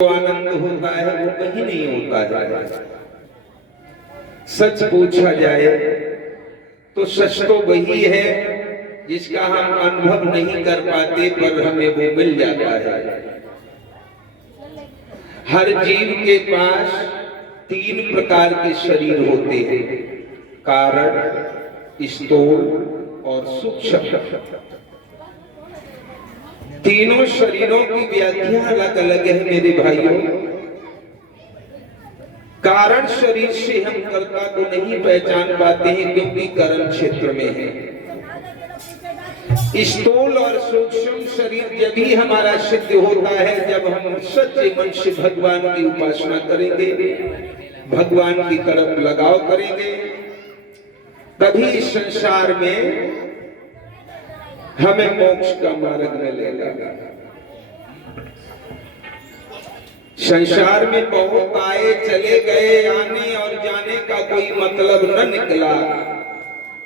आनंद होता है वो कहीं नहीं होता है। सच पूछा जाए तो सच तो वही है जिसका हम अनुभव नहीं कर पाते पर हमें वो मिल जाता है। हर जीव के पास तीन प्रकार के शरीर होते हैं, कारण, स्थूल और सूक्ष्म। तीनों शरीरों की व्याख्या अलग अलग है मेरे भाइयों। कारण शरीर से हम कर्ता को नहीं पहचान पाते हैं क्योंकि कर्म क्षेत्र में है। स्थूल और सूक्ष्म शरीर जब ही हमारा सिद्ध होता है जब हम सच्चे मन से भगवान की उपासना करेंगे, भगवान की तरफ लगाव करेंगे, तभी इस संसार में हमें मोक्ष का मार्ग मिलेगा। संसार में बहुत आए चले गए, आने और जाने का कोई मतलब न निकला।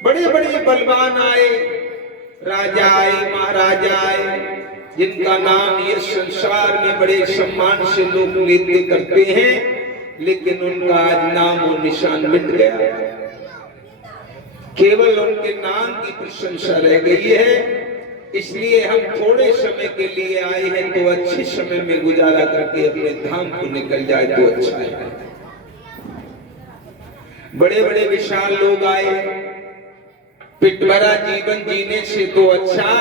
बड़े बड़े बलवान आए, राजा आए, महाराजा आए, जिनका नाम ये संसार में बड़े सम्मान से लोग लेते करते हैं, लेकिन उनका आज नाम और निशान मिट गया। केवल उनके नाम की प्रशंसा रह गई है। इसलिए हम थोड़े समय के लिए आए हैं तो अच्छे समय में गुजारा करके अपने धाम को निकल जाए तो अच्छा है। बड़े बड़े विशाल लोग आए, पिटभरा जीवन जीने से तो अच्छा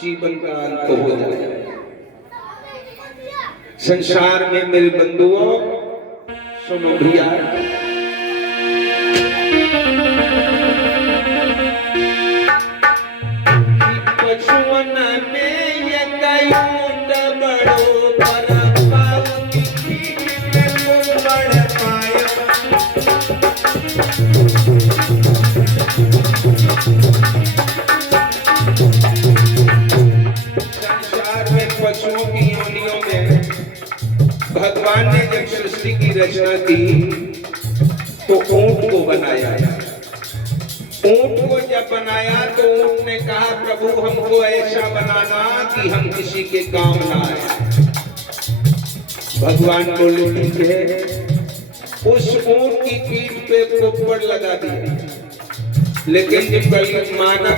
जीवन का अंत हो जाए। संसार में मेरे बंधुओं सुनो भैया, भगवान ने जब सृष्टि की रचना की तो ऊंट को बनाया। ऊंट को जब बनाया तो ऊंट ने कहा प्रभु हमको ऐसा बनाना कि हम किसी के काम ना आए। भगवान बोले ठीक है। उस ऊंट की पीठ पे कोपड़ लगा दिया, लेकिन जब मानव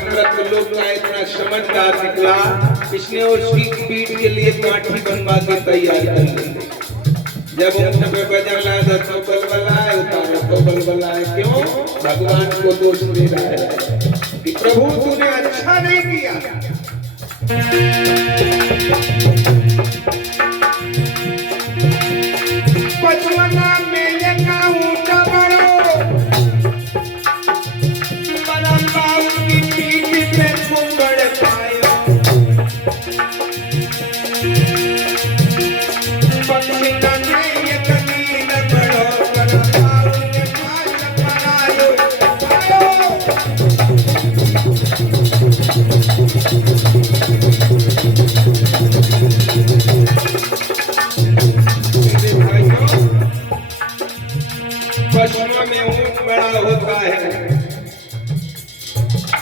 लोग का इतना समझदार निकला, इसने उसकी पीठ के लिए काठी बनवा के तैयार कर ली। जब उन पे बजा लगा तो बलबला है, उतारो तो बलबला है। क्यों? भगवान को दोष दे रहा है कि प्रभु तूने अच्छा नहीं किया। पचवना मेले का ऊंट बड़ो, परम बाबू की पीठ पे कुंबड़ पायो। पक्षियों ने ये कमीन बड़ो, परम बाबू ने माल परायो पायो। पशुओं में ऊंट बड़ा होता है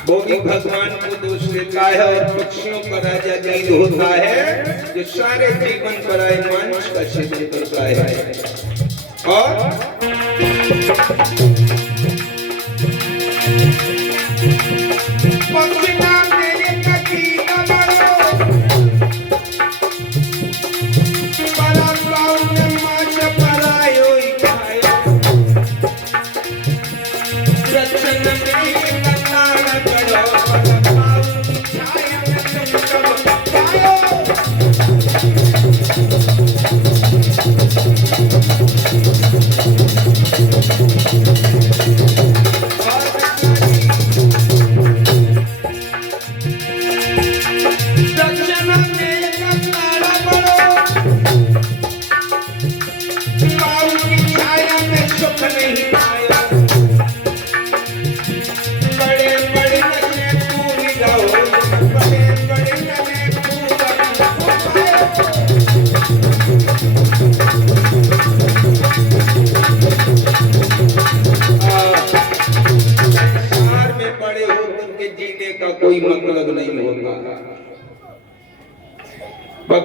वो भी भगवान को दोष देता है, और पक्षियों का राजा गिद्ध होता है जो सारे जीवन पर मांस का सेवन करता है। और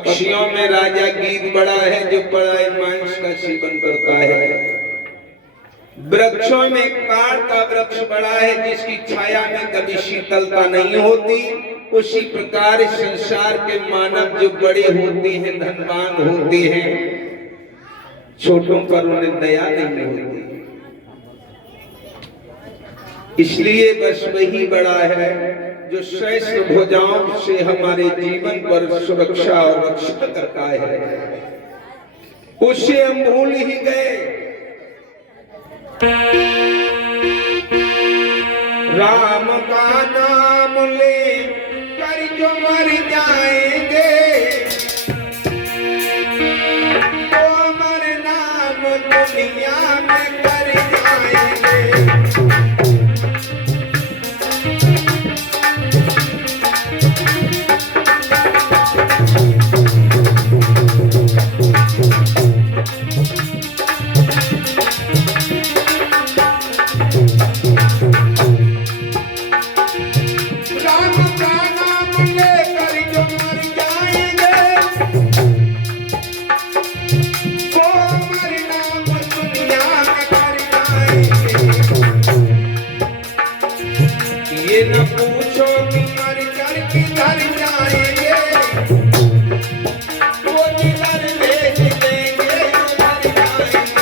पक्षियों में राजा गीत बड़ा है जो पराय मांस का सेवन करता है। वृक्षों में काड़ का वृक्ष बड़ा है जिसकी छाया में कभी शीतलता नहीं होती। उसी प्रकार संसार के मानव जो बड़े होते हैं, धनवान होते हैं, छोटों पर उन्हें दया नहीं होती। इसलिए बस वही बड़ा है जो श्रेष्ठ भुजाओं से हमारे जीवन पर सुरक्षा और रक्षा करता है। उसे हम भूल ही गए। राम का नाम ले कर जो मर जाएंगे तो अमर नाम दुनिया में कर जाएंगे। न पूछो कि मर कर किधर जाएंगे, वो जिधर भेज देंगे उधर जाएंगे।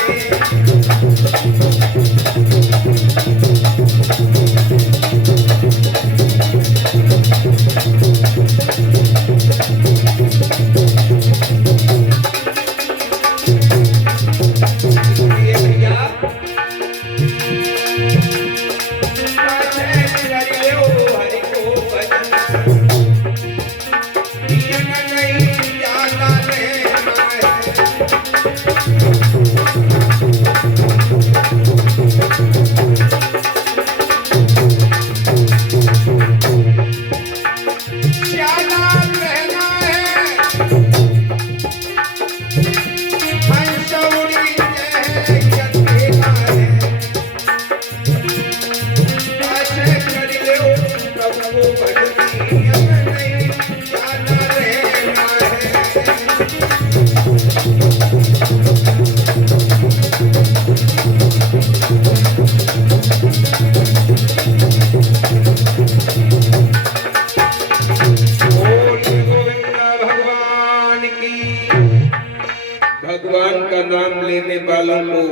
भगवान का नाम लेने वालों को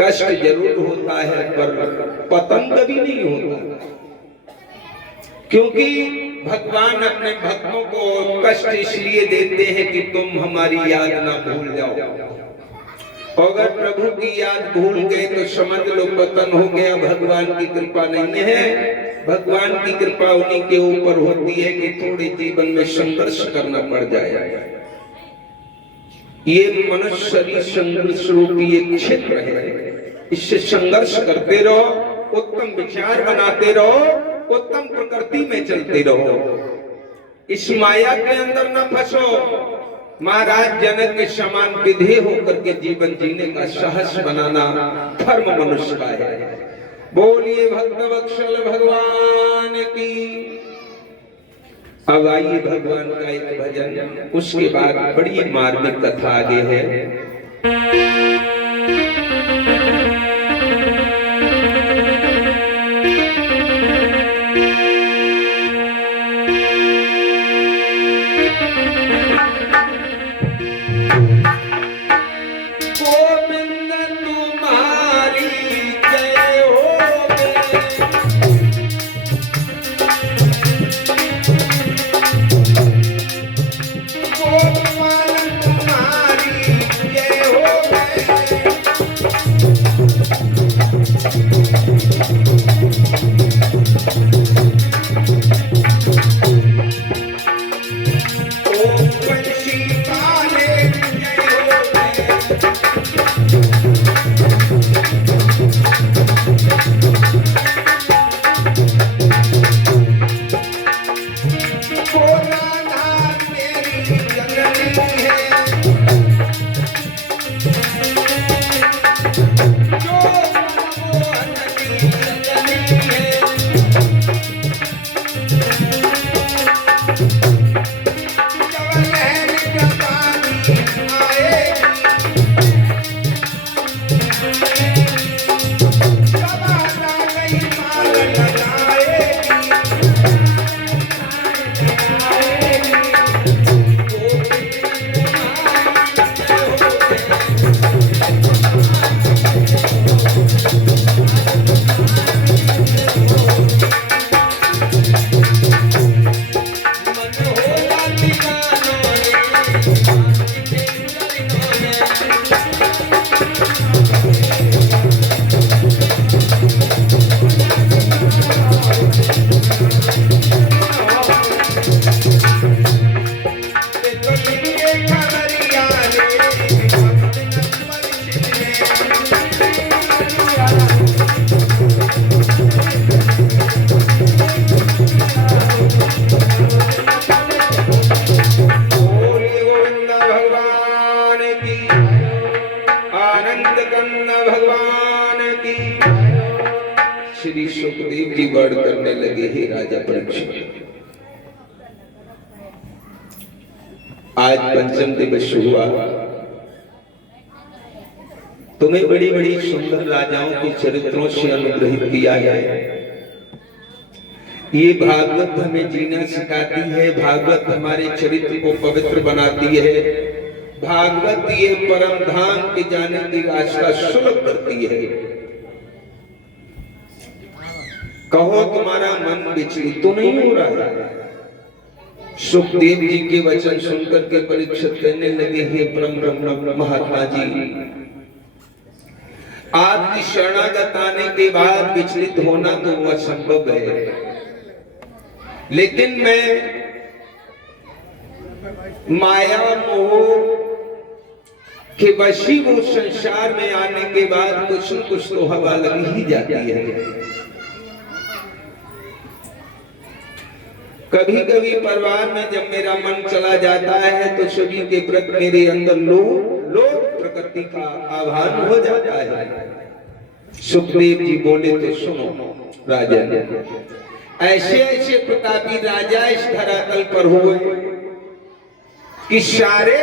कष्ट जरूर होता है पर पतन कभी नहीं होता, क्योंकि भगवान अपने भक्तों को कष्ट इसलिए देते हैं कि तुम हमारी याद ना भूल जाओ। अगर प्रभु की याद भूल गए तो समझ लो पतन हो गया, भगवान की कृपा नहीं है। भगवान की कृपा उन्हीं के ऊपर होती है कि थोड़े जीवन में संघर्ष करना पड़ जाए। ये मनुष्य शरीर संघर्ष रूपी एक क्षेत्र है, इससे संघर्ष करते रहो, उत्तम विचार बनाते रहो, उत्तम प्रकृति में चलते रहो, इस माया के अंदर न फंसो। महाराज जनक के समान विधेय होकर के जीवन जीने का साहस बनाना धर्म मनुष्य का है। बोलिए भक्तवत्सल भगवान की। अब आइए भगवान का एक भजन, उसके बाद बड़ी मार्मिक कथा आगे है। तुम्हारी जय हो गए। की, आनंद कंद भगवान की। श्री सुखदेव जी वर्ड करने लगे, हे राजा परीक्षित, आज पंचम दिवस हुआ, तुम्हें बड़ी बड़ी सुंदर राजाओं के चरित्रों से अनुग्रहित किया है। ये भागवत हमें जीना सिखाती है, भागवत हमारे चरित्र को पवित्र बनाती है, भागवत ये परम धाम के जाने की रास्ता सुलभ करती है। कहो तुम्हारा मन विचलित तो नहीं हो रहा है? सुखदेव जी के वचन सुनकर के परीक्षित कहने लगे, हे परम ब्रह्म महात्मा जी, आपकी शरणागत आने के बाद विचलित होना तो असंभव है, लेकिन मैं माया मोह के वशीभूत संसार में आने के बाद कुछ न कुछ तो हवा लगी ही जाती है। कभी कभी परिवार में जब मेरा मन चला जाता है तो सभी के प्रति मेरे अंदर लोभ प्रकृति का आभान हो जाता है। सुखदेव जी बोले तो सुनो राजा, ऐसे ऐसे प्रतापी राजा इस धरातल पर हुए कि सारे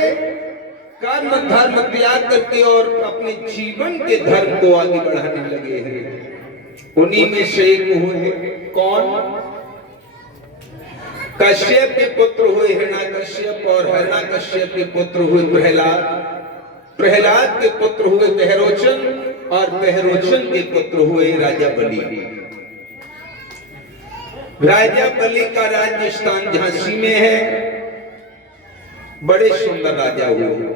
कर्म धर्म त्याग करके और अपने जीवन के धर्म को आगे बढ़ाने लगे हैं। उन्हीं में से एक हुए, कौन? कश्यप के पुत्र हुए हिरण्यकश्यप, और हिरण्यकश्यप के पुत्र हुए प्रहलाद, प्रहलाद के पुत्र हुए बहरोचन, और बहरोचन के पुत्र हुए राजा बलि। राजा बलि का राज्य स्थान झांसी में है। बड़े सुंदर राजा हुए।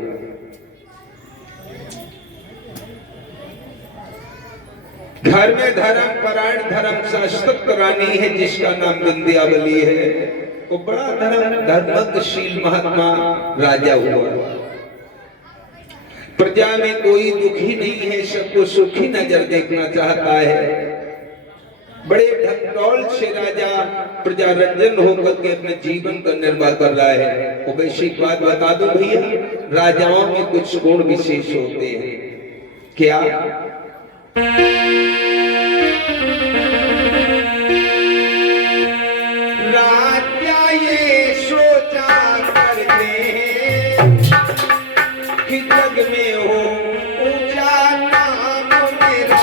घर में धर्म परायण धर्म शास्त्र रानी है जिसका नाम विंध्यावली है। वो बड़ा धर्मशील महात्मा राजा हुआ। प्रजा में कोई दुखी नहीं है, सबको सुखी नजर देखना चाहता है। बड़े धनदौल से राजा प्रजा रंजन होकर के अपने जीवन का निर्वाह कर रहा है। वो वैसी बात बता दो भैया, राजाओं में कुछ गुण विशेष होते हैं। क्या? राजा ये सोचा करते हैं कि जग में हो ऊंचा नाम मेरा।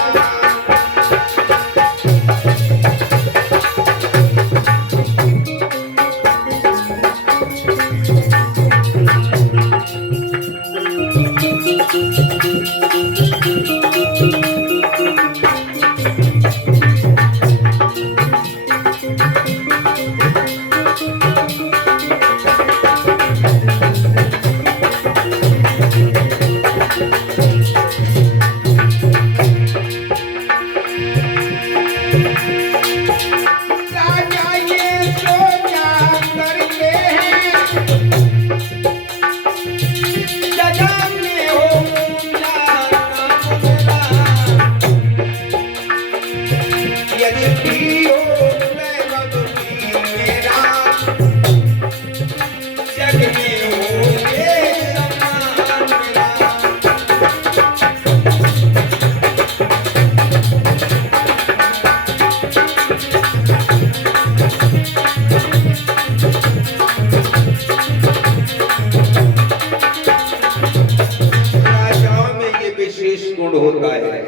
होता है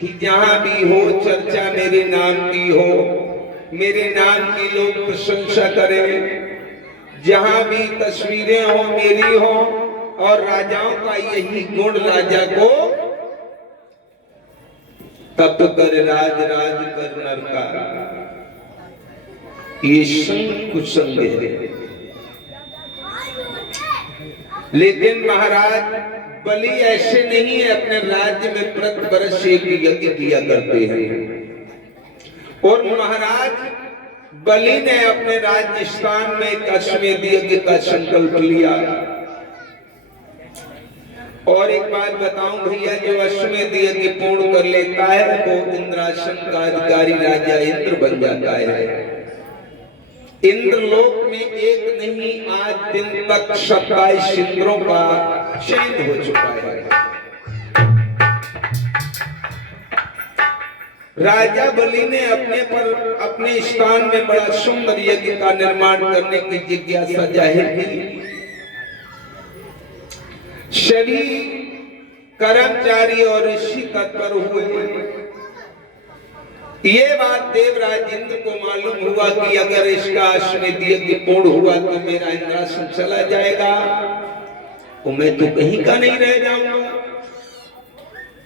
कि जहां भी हो चर्चा मेरे नाम की हो, मेरे नाम की लोग प्रशंसा करें, जहां भी तस्वीरें हो मेरी हो, और राजाओं का यही गुण राजा को तप कर राज राज कर नर का, ये संग कुसंग है। लेकिन महाराज बलि ऐसे नहीं है, अपने राज्य में प्रति वर्ष एक यज्ञ किया करते हैं। और महाराज बलि ने अपने राज्य स्थान में एक अश्वमेध यज्ञ का संकल्प लिया। और एक बात बताऊं भैया, जो अश्वमेध यज्ञ पूर्ण कर लेता है वो इंद्रासन का अधिकारी राजा इंद्र बन जाता है। इंद्रलोक में एक नहीं, आज दिन तक 27 इंद्रों का शयन हो चुका है। राजा बलि ने अपने स्थान में बड़ा सुंदर यज्ञ का निर्माण करने की जिज्ञासा जाहिर की। सभी कर्मचारी और ऋषि तत्पर हुए। ये बात देवराज इंद्र को मालूम हुआ कि अगर इसका अश्वमेध यज्ञ पूर्ण हुआ तो मेरा इंद्रासन चला जाएगा तो मैं तो कहीं का नहीं रह जाऊंगा।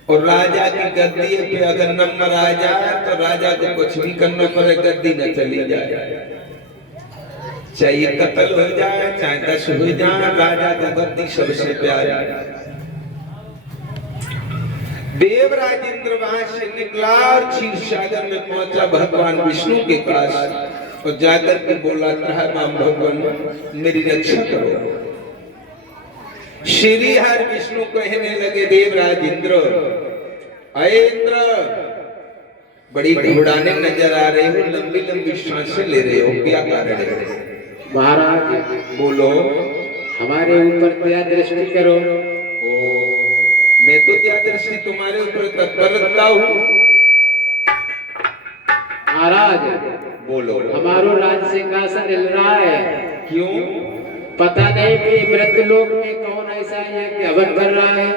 और राजा की गद्दी पे अगर नंबर आ जाए तो राजा को कुछ भी करना पड़े, गद्दी न चली जाए, चाहे कत्ल हो जाए चाहे 10 हो जाए, राजा को गद्दी सबसे प्यारी। देवराज इंद्र वहां से निकला और क्षीर सागर में पहुंचा भगवान विष्णु के पास और जाकर के बोला था, राम भगवान मेरी रक्षा करो। श्री हर विष्णु कहने लगे, देवराज इंद्र, अये इंद्र, बड़ी घबराने नजर आ रहे हो, लंबी लंबी सांसें ले रहे हो, क्या कारण है? महाराज बोलो। हमारे ऊपर दया दृष्टि करो। ओ, मैं तो दया दृष्टि तुम्हारे ऊपर तत्पर रखता हूँ। महाराज बोलो। हमारो राज सिंहासन हिल रहा है। क्यों? पता नहीं कि मृतलोक में कौन ऐसा है कि हवन कर रहा है।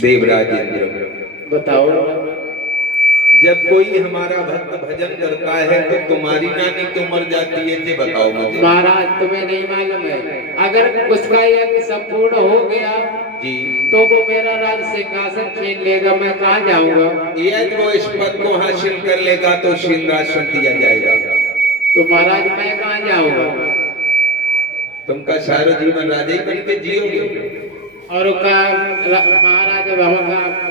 देवराज इंद्र, बताओ। जब कोई हमारा भक्त भजन करता है तो तुम्हारी नानी क्यों मर जाती है, ये बताओ मुझे। महाराज तुम्हें नहीं मालूम है, अगर उसका यज्ञ संपूर्ण हो गया जी तो वो मेरा राज सिंहासन छीन लेगा, मैं कहाँ जाऊंगा। यदि वो इस पद को हासिल कर लेगा तो सिंहासन दिया जाएगा। तो महाराज मैं कहाँ जाऊंगा। तुमका सारा जीवन राजा ही बन के जियोगे और महाराज का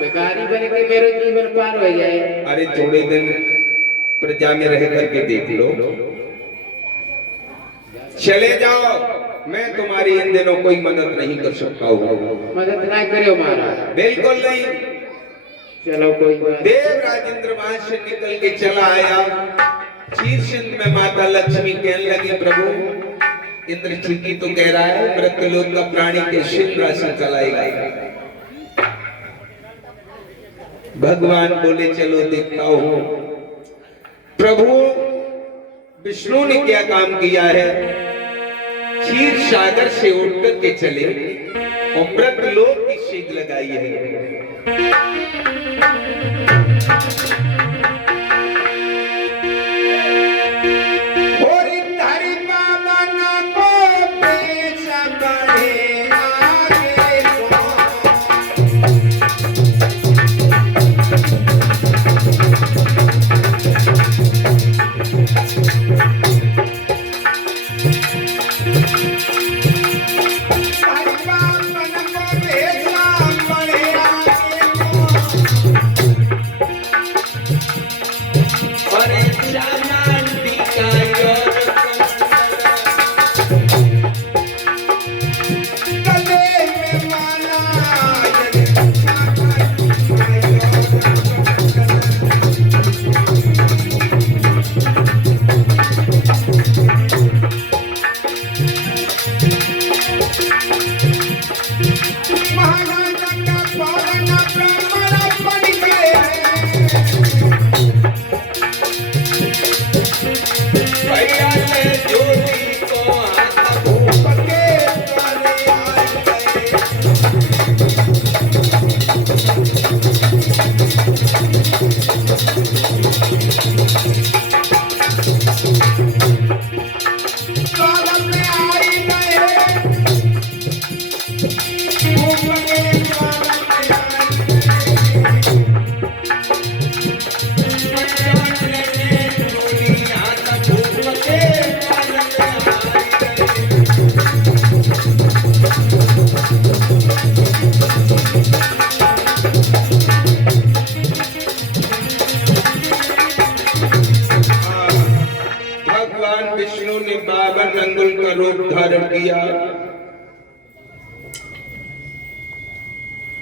भिखारी बन के मेरे जीवन पार हो जाए। अरे थोड़े दिन प्रजा में रह करके देख लो, चले जाओ, मैं तुम्हारी इन दिनों कोई मदद नहीं कर सकता हूँ। मदद ना करो महाराज। बिल्कुल नहीं। चलो कोई बात। देवराज इंद्र वहां से निकल के चला आया। क्षीर सिंध में माता लक्ष्मी कहने लगी, प्रभु इंद्र चूंकि तो कह रहा है मृतलोक का प्राणी के सिंहासन चलाएगा। भगवान बोले, चलो देखता हूं। प्रभु विष्णु ने क्या काम किया है, क्षीर सागर से उठकर के चले और मृतलोक की सीध लगाई है।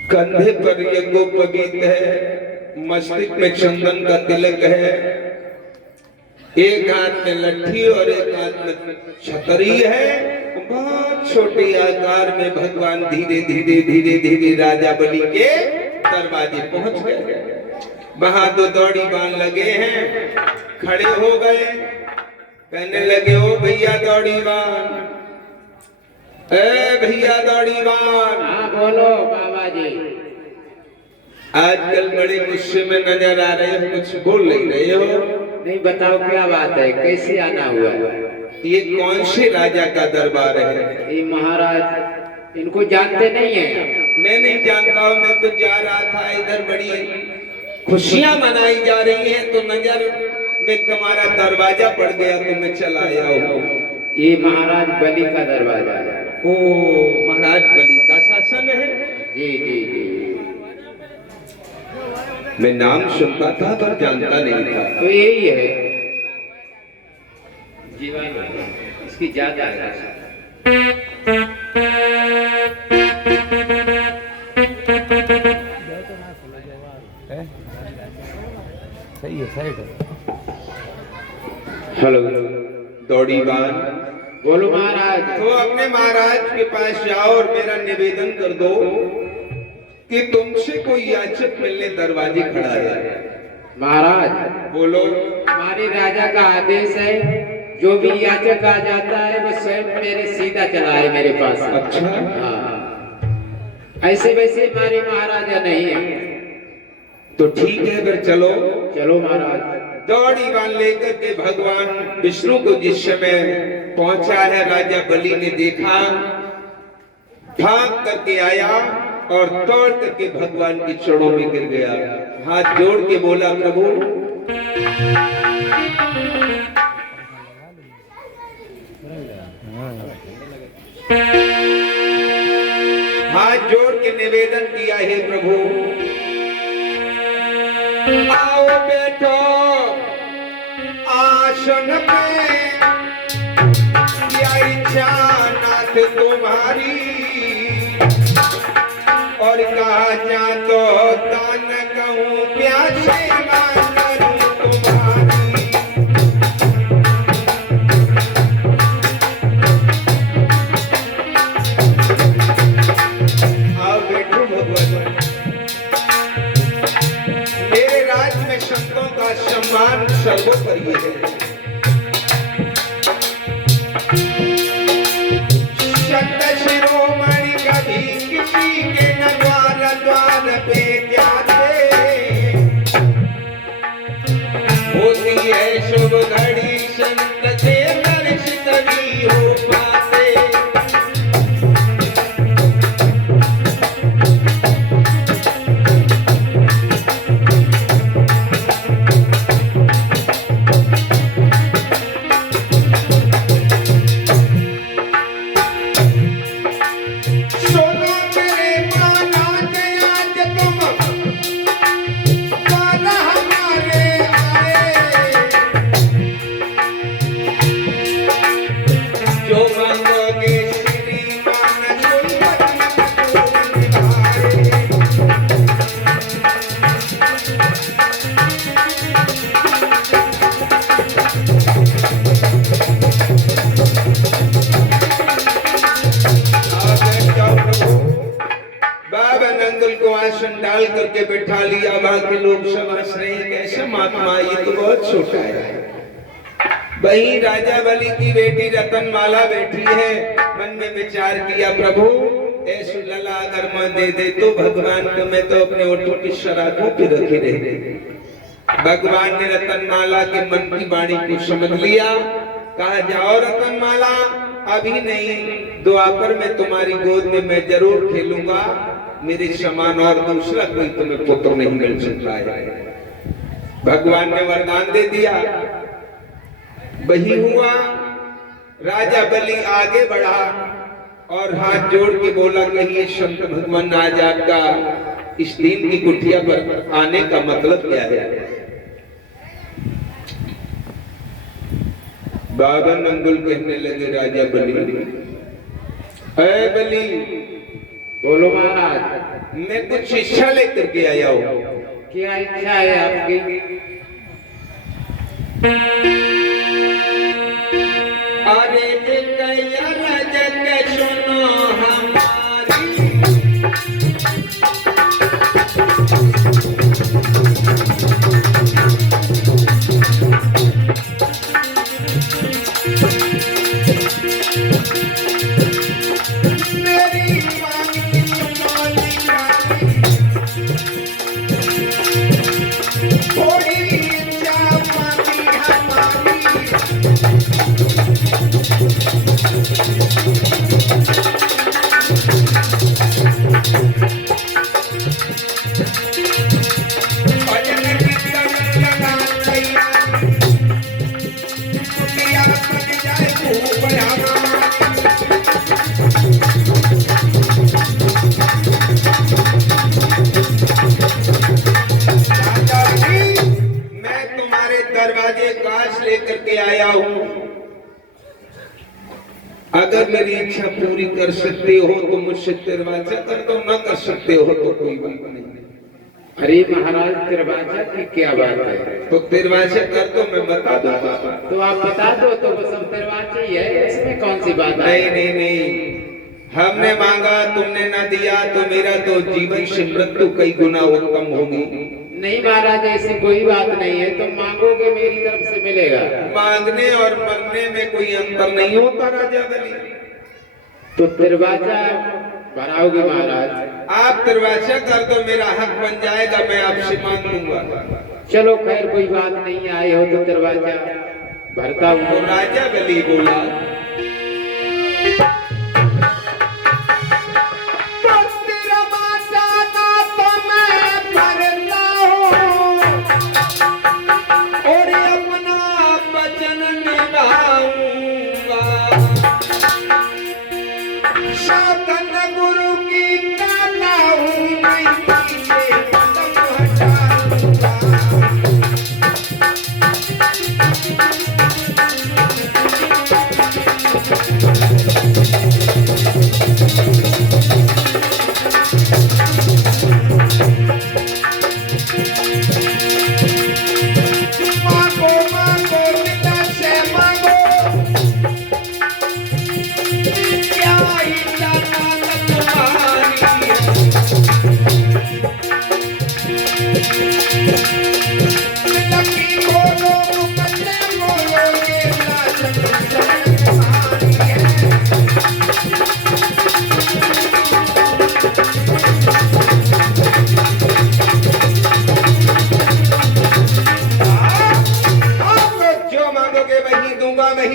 कंधे पर यज्ञोपवीत है, मस्तिष्क में चंदन का तिलक है, एक हाथ में लट्ठी और एक हाथ में छतरी है, बहुत बहुत छोटे आकार में भगवान धीरे धीरे धीरे धीरे राजा बलि के दरवाजे पहुंच गए। वहां दो दौड़ी बांध लगे हैं, खड़े हो गए, कहने लगे ओ भैया दौड़ी बांध, ए भैया दौड़ी बांध। हाँ बोलो बाबा जी। आजकल बड़े गुस्से में नजर आ रहे हो, कुछ बोल नहीं रहे हो। नहीं बताओ क्या बात है, कैसे आना हुआ? ये कौन से राजा का दरबार है? ये महाराज, इनको जानते नहीं है? मैं नहीं जानता हूँ, मैं तो जा रहा था इधर, बड़ी खुशियां मनाई जा रही हैं तो नजर में तुम्हारा दरवाजा पड़ गया तो मैं चला आया हूँ। ये महाराज बलि का दरवाजा है। ओ महाराज बलि का शासन है? जी जी जी। मैं नाम सुनता था पर जानता नहीं था। तो यही है जीवन, इसकी ज्यादा है। सही है, साइड है। हेलो दौड़ी बांध। बोलो महाराज। तो अपने महाराज के पास जाओ और मेरा निवेदन कर दो कि तुमसे कोई याचक मिलने दरवाजे खड़ा है। महाराज बोलो। हमारे राजा का आदेश है, जो भी याचक आ जाता है वो स्वयं मेरे सीधा चला है मेरे पास। अच्छा। हाँ, ऐसे वैसे हमारे महाराजा नहीं है। तो ठीक है, फिर चलो। चलो महाराज। दौड़ी बांध लेकर के भगवान विष्णु को जिस समय पहुंचा है, राजा बलि ने देखा, भाग करके आया और दौड़ करके भगवान के चरणों में गिर गया, हाथ जोड़ के बोला प्रभु हाथ जोड़ के निवेदन किया, हे प्रभु आओ बैठो आसन पे, क्या इच्छा नाथ तुम्हारी, और कहा जा तो दान कहूँ प्यासे करूँ तुम्हारी। आओ बैठो भगवान, मेरे राज में संतों का सम्मान सर्वोपरि है। संत शिरोमणि कभी किसी के न द्वार द्वार पे जाते, होती है शुभ घड़ी संत के दर्शित भी हो पाते। डाल करके बैठा लिया, बाकी लोग समझ रहे हैं कैसे महात्मा, ये तो बहुत छोटा है। वही राजा बलि की बेटी रतनमाला बैठी है, मन में विचार किया प्रभु ऐसे लला अगर मैं दे दे तो भगवान को मैं तो अपने ओठों की शराबों पे रखे रहे। भगवान ने रतनमाला के मन की वाणी को समझ लिया, कहा जाओ रतनमाला, अभी नहीं, द्वापर में तुम्हारी गोद में मैं जरूर खेलूंगा, मेरे समान और दूसरा कोई तुम्हें पुत्र नहीं मिल सकता है। भगवान ने वरदान दे दिया, वही हुआ। राजा बलि आगे बढ़ा और हाथ जोड़ के बोला, कहिए संत भगवान आज आपका इस दिन की कुटिया पर आने का मतलब क्या है? बाबा नंगुल कहने लगे राजा बलि, ऐ बलि, बोलो महाराज। मैं कुछ इच्छा लेकर के आया हूँ। क्या इच्छा है आपकी? अरे राजा सुन लेकर के आया हूं, अगर मेरी इच्छा पूरी कर सकते हो तो मुझसे दरवाजा कर दो, न कर सकते हो तो कोई बात नहीं। अरे महाराज दरवाजा की क्या बात है? तो दरवाजा कर दो, मैं बता दूंगा। तो आप बता दो तो वो सब दरवाजे ही है, इसमें कौन सी बात है? नहीं नहीं नहीं, हमने मांगा तुमने ना दिया तो मेरा तो जीवन से मृत्यु कई गुना उत्तम होगी। नहीं महाराज ऐसी कोई बात नहीं है, तुम मांगोगे मेरी तरफ से मिलेगा। मांगने और मरने में कोई अंतर नहीं होता राजा बलि। तो दरवाजा बनाओगे महाराज? आप दरवाजा कर दो, मेरा हक बन जाएगा, मैं आपसे मांग लूंगा। चलो खैर कोई बात नहीं, आए हो तो दरवाजा भरता हूँ। तो राजा बलि बोला,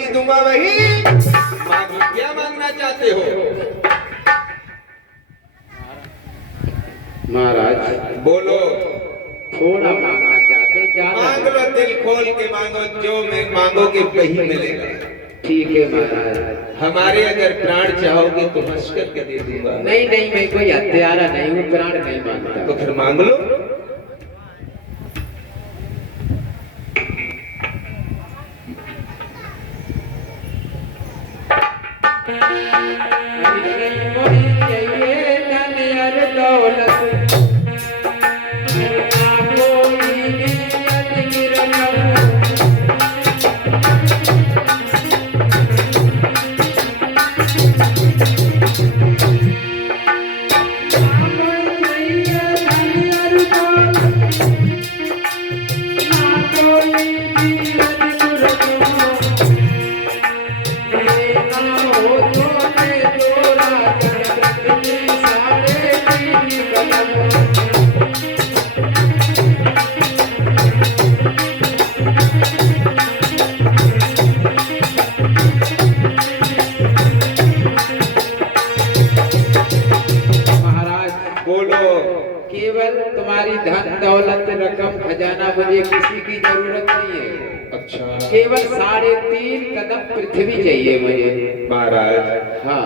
दूंगा वही। क्या मांगना चाहते हो महाराज? बोलो। थोड़ा मांगना चाहते, मांग लो, दिल खोल के मांगो, जो मैं मांगोगे वही मिलेगा। ठीक है महाराज। हमारे अगर प्राण चाहोगे तो हंस करके दे दूंगा। नहीं नहीं, मैं कोई हत्यारा नहीं हूँ, प्राण नहीं मांगता। तो फिर मांग लो। केवल तुम्हारी धन दौलत रकम खजाना मुझे किसी की जरूरत नहीं है। अच्छा, केवल 3.5 कदम पृथ्वी चाहिए मुझे महाराज। हाँ,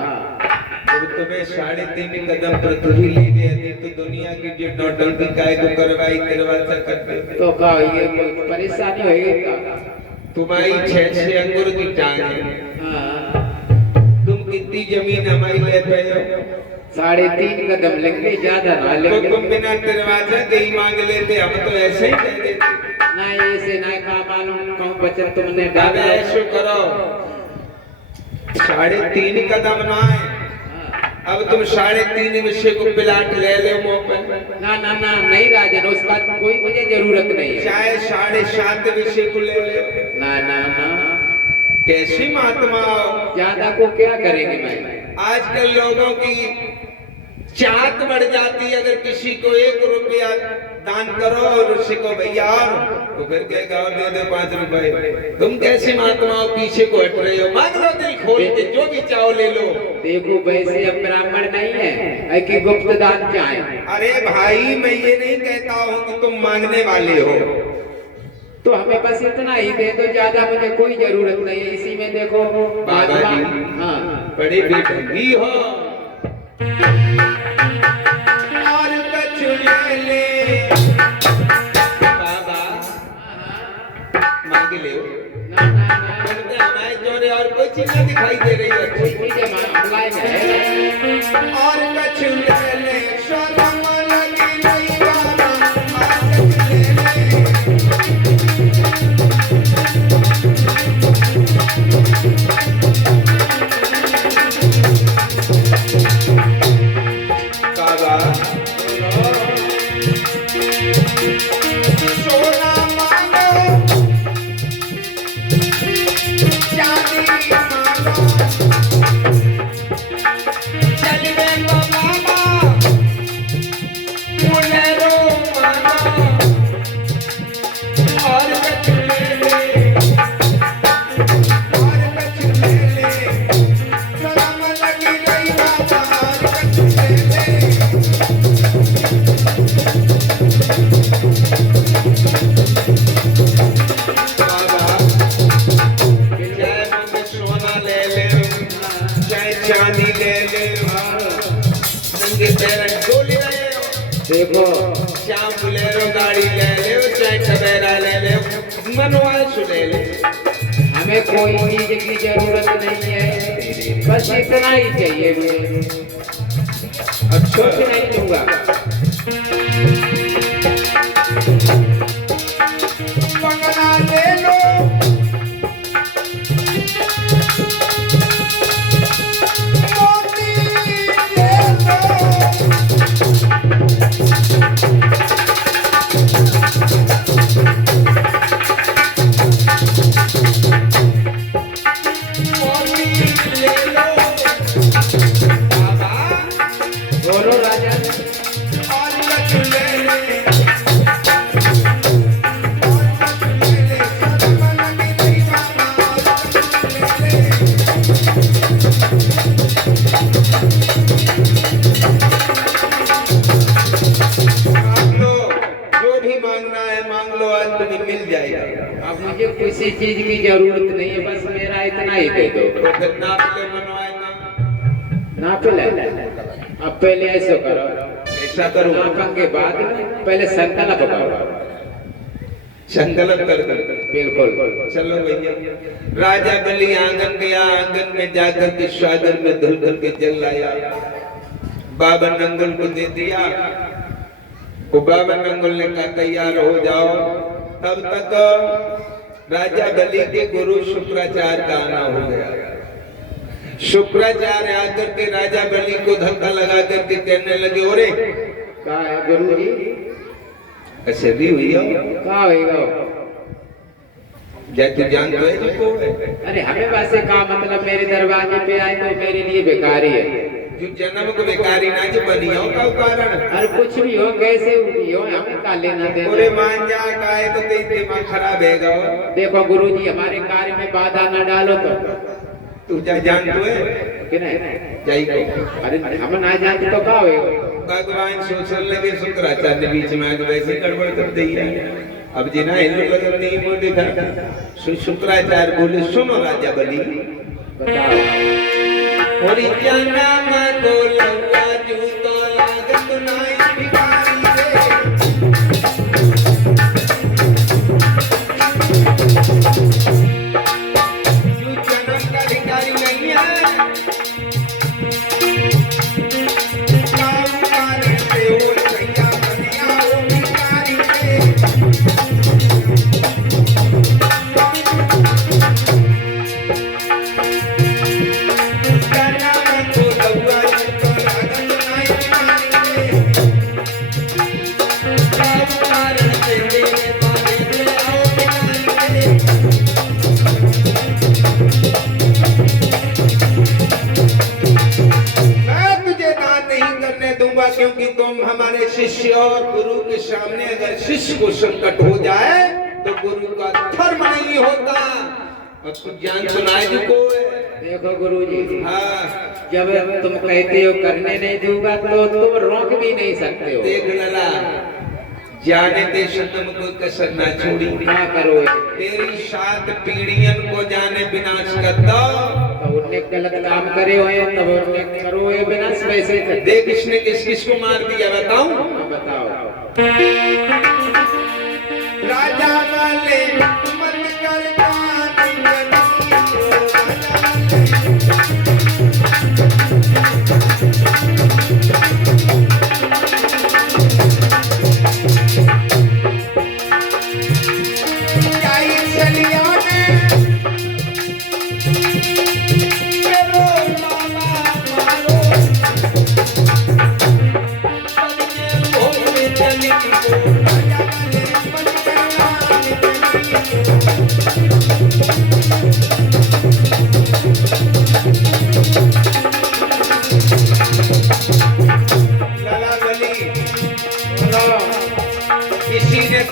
जब तुम्हें 3.5 कदम पृथ्वी ले गए तो दुनिया की जो नौटंकी काय को करवाई दरवाजा करते तो क्या ये कोई परेशानी होगी क्या? तुम्हारी 6 अंगूर की टांग है। हाँ, तुम कितनी जमीन हमारी ले पाए हो? 3.5 कदम लेंगे, ज्यादा ना तो लेंगे। तुम बिना दरवाजा के ही मांग लेते, हम तो ऐसे ही कह देते। ना ऐसे ना का मालूम कहूँ बचत तुमने डाल ऐसे करो, 3.5 कदम ना है। अब तुम 3.5 विषय को पिलाट ले लो मुंह पे। ना ना ना नहीं राजन, उस बात की कोई मुझे जरूरत नहीं है। चाहे 7.5 विषय को ले लो। ना ना ना, कैसी महात्मा हो? ज्यादा को क्या करेंगे मैं? आजकल लोगों की चाहत बढ़ जाती है, अगर किसी को 1 रुपया दान करो और उसी को भैया तो फिर कहेगा और दे दो 5 रुपए। तुम कैसी महात्मा हो, पीछे को हट रहे हो? मांग लो दिल खोल के जो भी चाहो ले लो। देखो वैसे अब ब्राह्मण नहीं है ऐ कि गुप्त दान चाहे। अरे भाई मैं ये नहीं कहता हूँ कि तुम मांगने वाले हो, तो हमें बस इतना ही दे दो, ज्यादा मुझे कोई जरूरत नहीं है। इसी में देखो बाबा जी हाँ बड़े बेढंगी हो। और कछु ले ले बाबा, मांग ले ना ना ना बोलते हमारे जोरे और कोई चीज नहीं दिखाई दे रही है। कोई चीज हमारे है। और कछु ले ले शर्म लगी नहीं बाबा, और कछु ले ले। बाबा सोना मांगो, चांदी मांगो, चलवे को बाबा, मुनेरो मांगो, और कछु ले ले, और कछु ले ले, शर्म लगी नहीं बाबा, और कछु ले ले। बाबा चाहे मुझे सोना ले ले, चाहे चांदी ले ले, नंगे पैर डोली रहे हो, देखो श्याम बुलेरो गाड़ी ले ले, चाहे टवेरा ले ले, मनवाइश ले ले। हमें कोई चीज की जरूरत नहीं है, बस इतना ही चाहिए मुझे, अच्छा कुछ नहीं दूंगा। मंगना ले लो, मोती ले लो, मोती ले लो बाबा, बोलो राजा। और कछु ले ले, और कछु ले ले, शर्म लगी नहीं बाबा, और कछु ले ले। मांग लो, जो भी मांगना है मांग लो, आज तुम्हें मिल जाएगा। अब मुझे किसी चीज की जरूरत नहीं है, बस मेरा इतना ही दे दो। तो फिर नाप ले मनवाएगा, ना पहले अब पहले ऐसे करो, ऐसा करो नापन के बाद पहले संकल्प करो। संकल्प कर दो। बिल्कुल चलो भैया, राजा बलि आंगन गया, आंगन में जाकर के सागर में धुल धुल के जल लाया, बाबा नंगल को दे दिया। वो बाबा नंगल ने कहा तैयार हो जाओ। तब तक राजा बलि के गुरु शुक्राचार्य का आना हो गया। शुक्राचार्य आकर के राजा बलि को धक्का लगा करके कहने लगे, ओरे कहा है गुरु जी, ऐसे भी हुई हो कहा होगा? जय तू जानते है जिसको है। अरे हमें वैसे कहा मतलब मेरे दरवाजे पे आए तो मेरे लिए बेकारी है। जो जन्म को बेकारी ना जो बनियो का कारण। अरे कुछ भी हो, कैसे भी हो, हमें का लेना देना। पूरे मान जा का है तो तेरे दिमाग खराब है गा। देखो गुरुजी, हमारे कार्य में बाधा न डालो तो तू जा जानतो है कि नहीं? जाई को। अरे हम ना जानते तो क्या होएगा? भगवान सोचने लगे शुक्राचार्य बीच में आके वैसे गड़बड़ कर दी है। अब जिना हिंदू लगन नहीं वो देखा। शुक्राचार्य बोले, सुनो राजा बलि, बताओ। और क्या नाम तो लौआ जू तो लागत नाई भिखारी रे। जू जन्म का भिखारी नहीं है, काम कारण से वो सैया बनिया वो भिखारी रे। क्योंकि तुम हमारे शिष्य और गुरु के सामने अगर शिष्य को संकट हो जाए तो गुरु का धर्म नहीं होता। और कुछ ज्ञान सुनाए जी को देखो गुरुजी, हाँ जब तुम कहते हो करने नहीं दूंगा तो तुम रोक भी नहीं सकते हो। देख लला, जाने दे तुम कोई कसर ना छोड़ी। ना करो तेरी 7 पीढ़ियन को जाने विनाश कर दो। तो उनने गलत काम करे हुए तब उनने करो ये विनाश वैसे कर। देख किसने किस किस को मार दिया बताऊं? बताओ। राजा वाले मत कर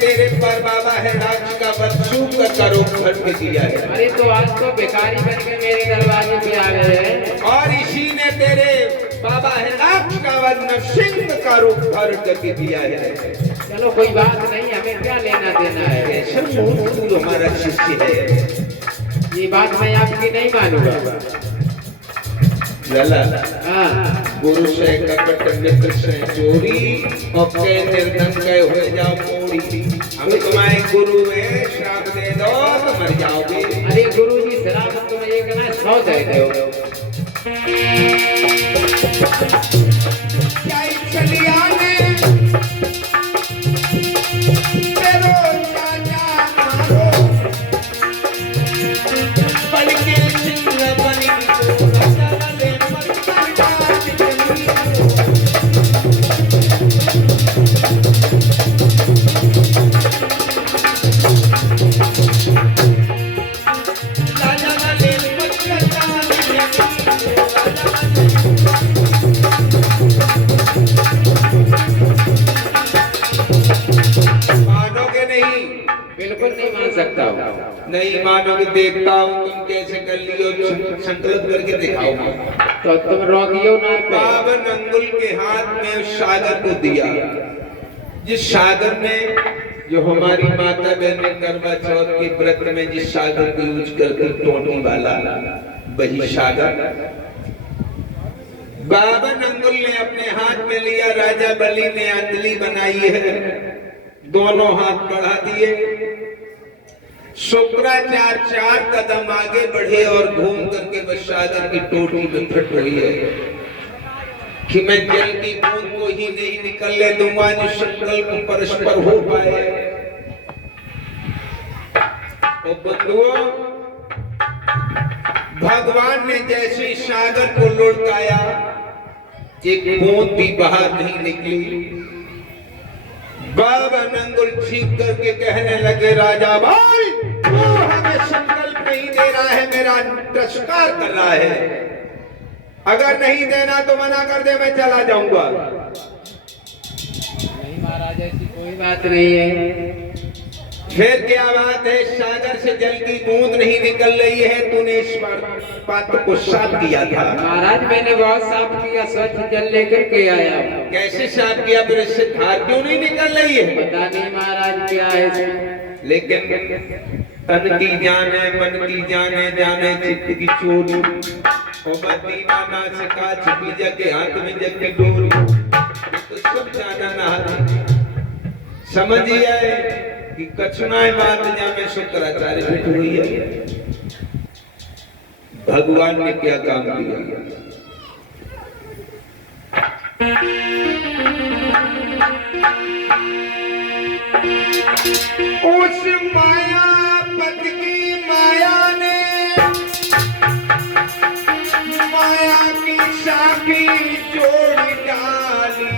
तेरे पर बाबा है राज का बच्चू का करो भर के दिया है। अरे तो आज तो भिखारी बन के मेरे दरवाजे पे आ गए हैं। और इसी ने तेरे बाबा है राज का वर्ण सिंह का रूप भर करके दिया है। चलो कोई बात नहीं, हमें क्या लेना देना है। तू हमारा शिष्य है, ये बात मैं आपकी नहीं मानूंगा। लला हाँ, गुरु से कपट मित्र से चोरी और के निर्धन के हो जाओ मोड़ी। हम तुम्हारे गुरु है, श्राप दे दो तो मर जाओगे। अरे गुरु जी श्राप तुम एक ना 100 दे दो। क्या चलिया ने तेरो राजा मारो पल के सिंह बनी राजा वाले मत बिल्कुल नहीं मान सकता हूँ। नहीं मानोगे, देखता हूँ तुम कैसे कर लियो, संकल्प करके दिखाओ। तो तुम रोकियो ना। पावन अंगुल के हाथ में उस सागर को दिया, जिस सागर में जो हमारी माता बहन ने करवा चौथ के व्रत में जिस सागर को यूज करके टोटी वाला वही सागर बावन अंगुल ने अपने हाथ में लिया। राजा बलि ने अंजलि बनाई है, दोनों हाथ बढ़ा दिए। शुक्राचार्य 4 कदम आगे बढ़े और घूम करके बस सागर की टोटी में फट रही है कि मैं जल की बूंद को ही नहीं निकलने दूंगा जो संकल्प परस्पर हो पाए। तो बंधुओं, भगवान ने जैसे सागर को लुढ़काया, एक बूंद भी बाहर नहीं निकली। बाबा अंगुल छीप करके कहने लगे, राजा भाई वो हमें संकल्प नहीं दे रहा है, मेरा तिरस्कार कर रहा है। अगर नहीं देना तो मना कर दे, मैं चला जाऊंगा। नहीं महाराज, ऐसी कोई बात नहीं है। फिर क्या बात है? सागर से जल की बूंद नहीं निकल रही है, तूने इस पात्र को साफ किया था। महाराज मैंने बहुत साफ किया, स्वच्छ जल लेकर के आया। कैसे साफ किया? फिर इससे धार क्यों नहीं निकल रही है? पता नहीं महाराज क्या है। लेकिन तन की जाने मन की जाने, जाने चित्त की चोरी। और दीवाना से का छुपी जग हाथ में जग के डोरी, तो सब जाना ना समझिए कि कछुनाए बात जामे शुक्राचार्य भेंट हुई है। भगवान ने क्या काम किया? उस माया पद की माया ने माया की साखी जोड़ डाली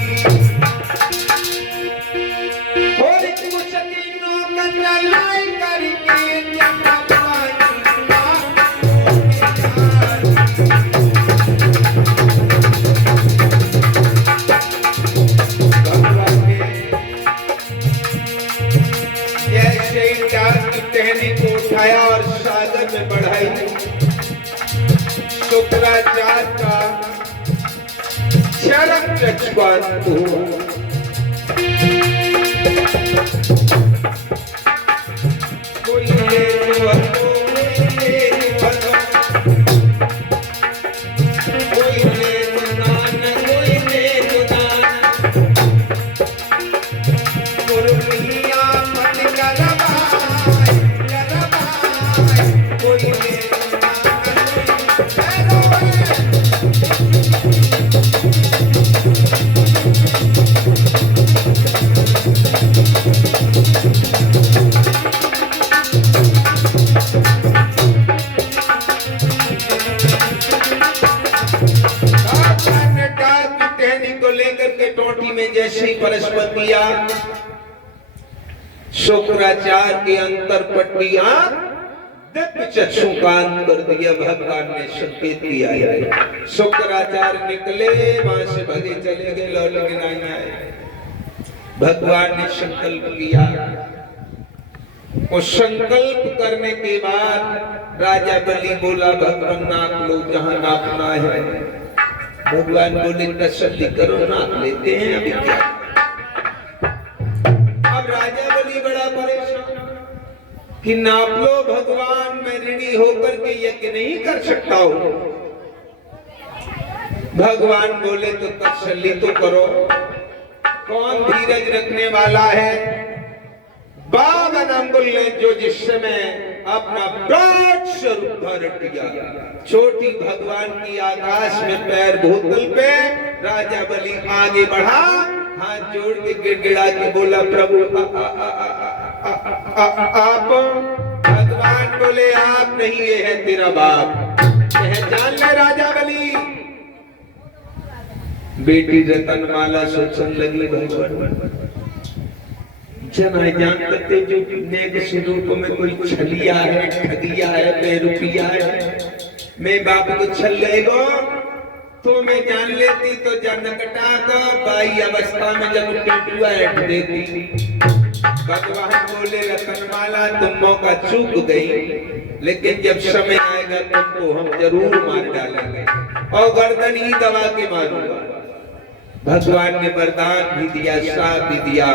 और कुछ दिनों का लड़ाई करके टहनी को उठाया और सागर में बढ़ाई। शुक्राचार्य का चरण चक्षुपात हुआ। कोई जैसे ही परस्पर किया, शुक्राचार्य के अंतर पट्टियां दिव्य चक्षु कान कर दिया। भगवान ने संकेत दिया है। शुक्राचार्य निकले, वहां से भगे चले गए, लौट के नहीं आए। भगवान ने संकल्प किया। और संकल्प करने के बाद राजा बलि बोला, भगवान नाप लो जहां नापना है। भगवान बोले तसल्ली करो, नाप लेते हैं अभी क्या। अब राजा बलि बड़ा परेशान कि नाप लो भगवान, मैं ऋणी होकर के यज्ञ नहीं कर सकता हूं। भगवान बोले तो तसल्ली तो करो। कौन धीरज रखने वाला है? बावन अंगुल ने जो जिस समय अपना विराट स्वरूप धारण किया, छोटी भगवान की आकाश में पैर भूतल पे, राजा बलि आगे बढ़ा, हाथ जोड़ के गिड़गिड़ा के बोला, प्रभु आप। भगवान बोले, आप नहीं, ये है तेरा बाप। पहचान ले राजा बलि। बेटी रतनमाला सोचने लगी, भगवान जन जान करते जो नेक स्वरूप में कोई छलिया है, ठगिया है, बेरुपिया है। मैं बाप को छल लेगो तो मैं जान लेती तो जन कटा को बाई अवस्था में जब टेटुआ रख देती। भगवान बोले, रतनमाला तुम मौका चूक गई, लेकिन जब समय आएगा तुमको हम जरूर मार डालेंगे और गर्दन ही दबा के मारूंगा। भगवान ने वरदान भी दिया, साथ भी दिया।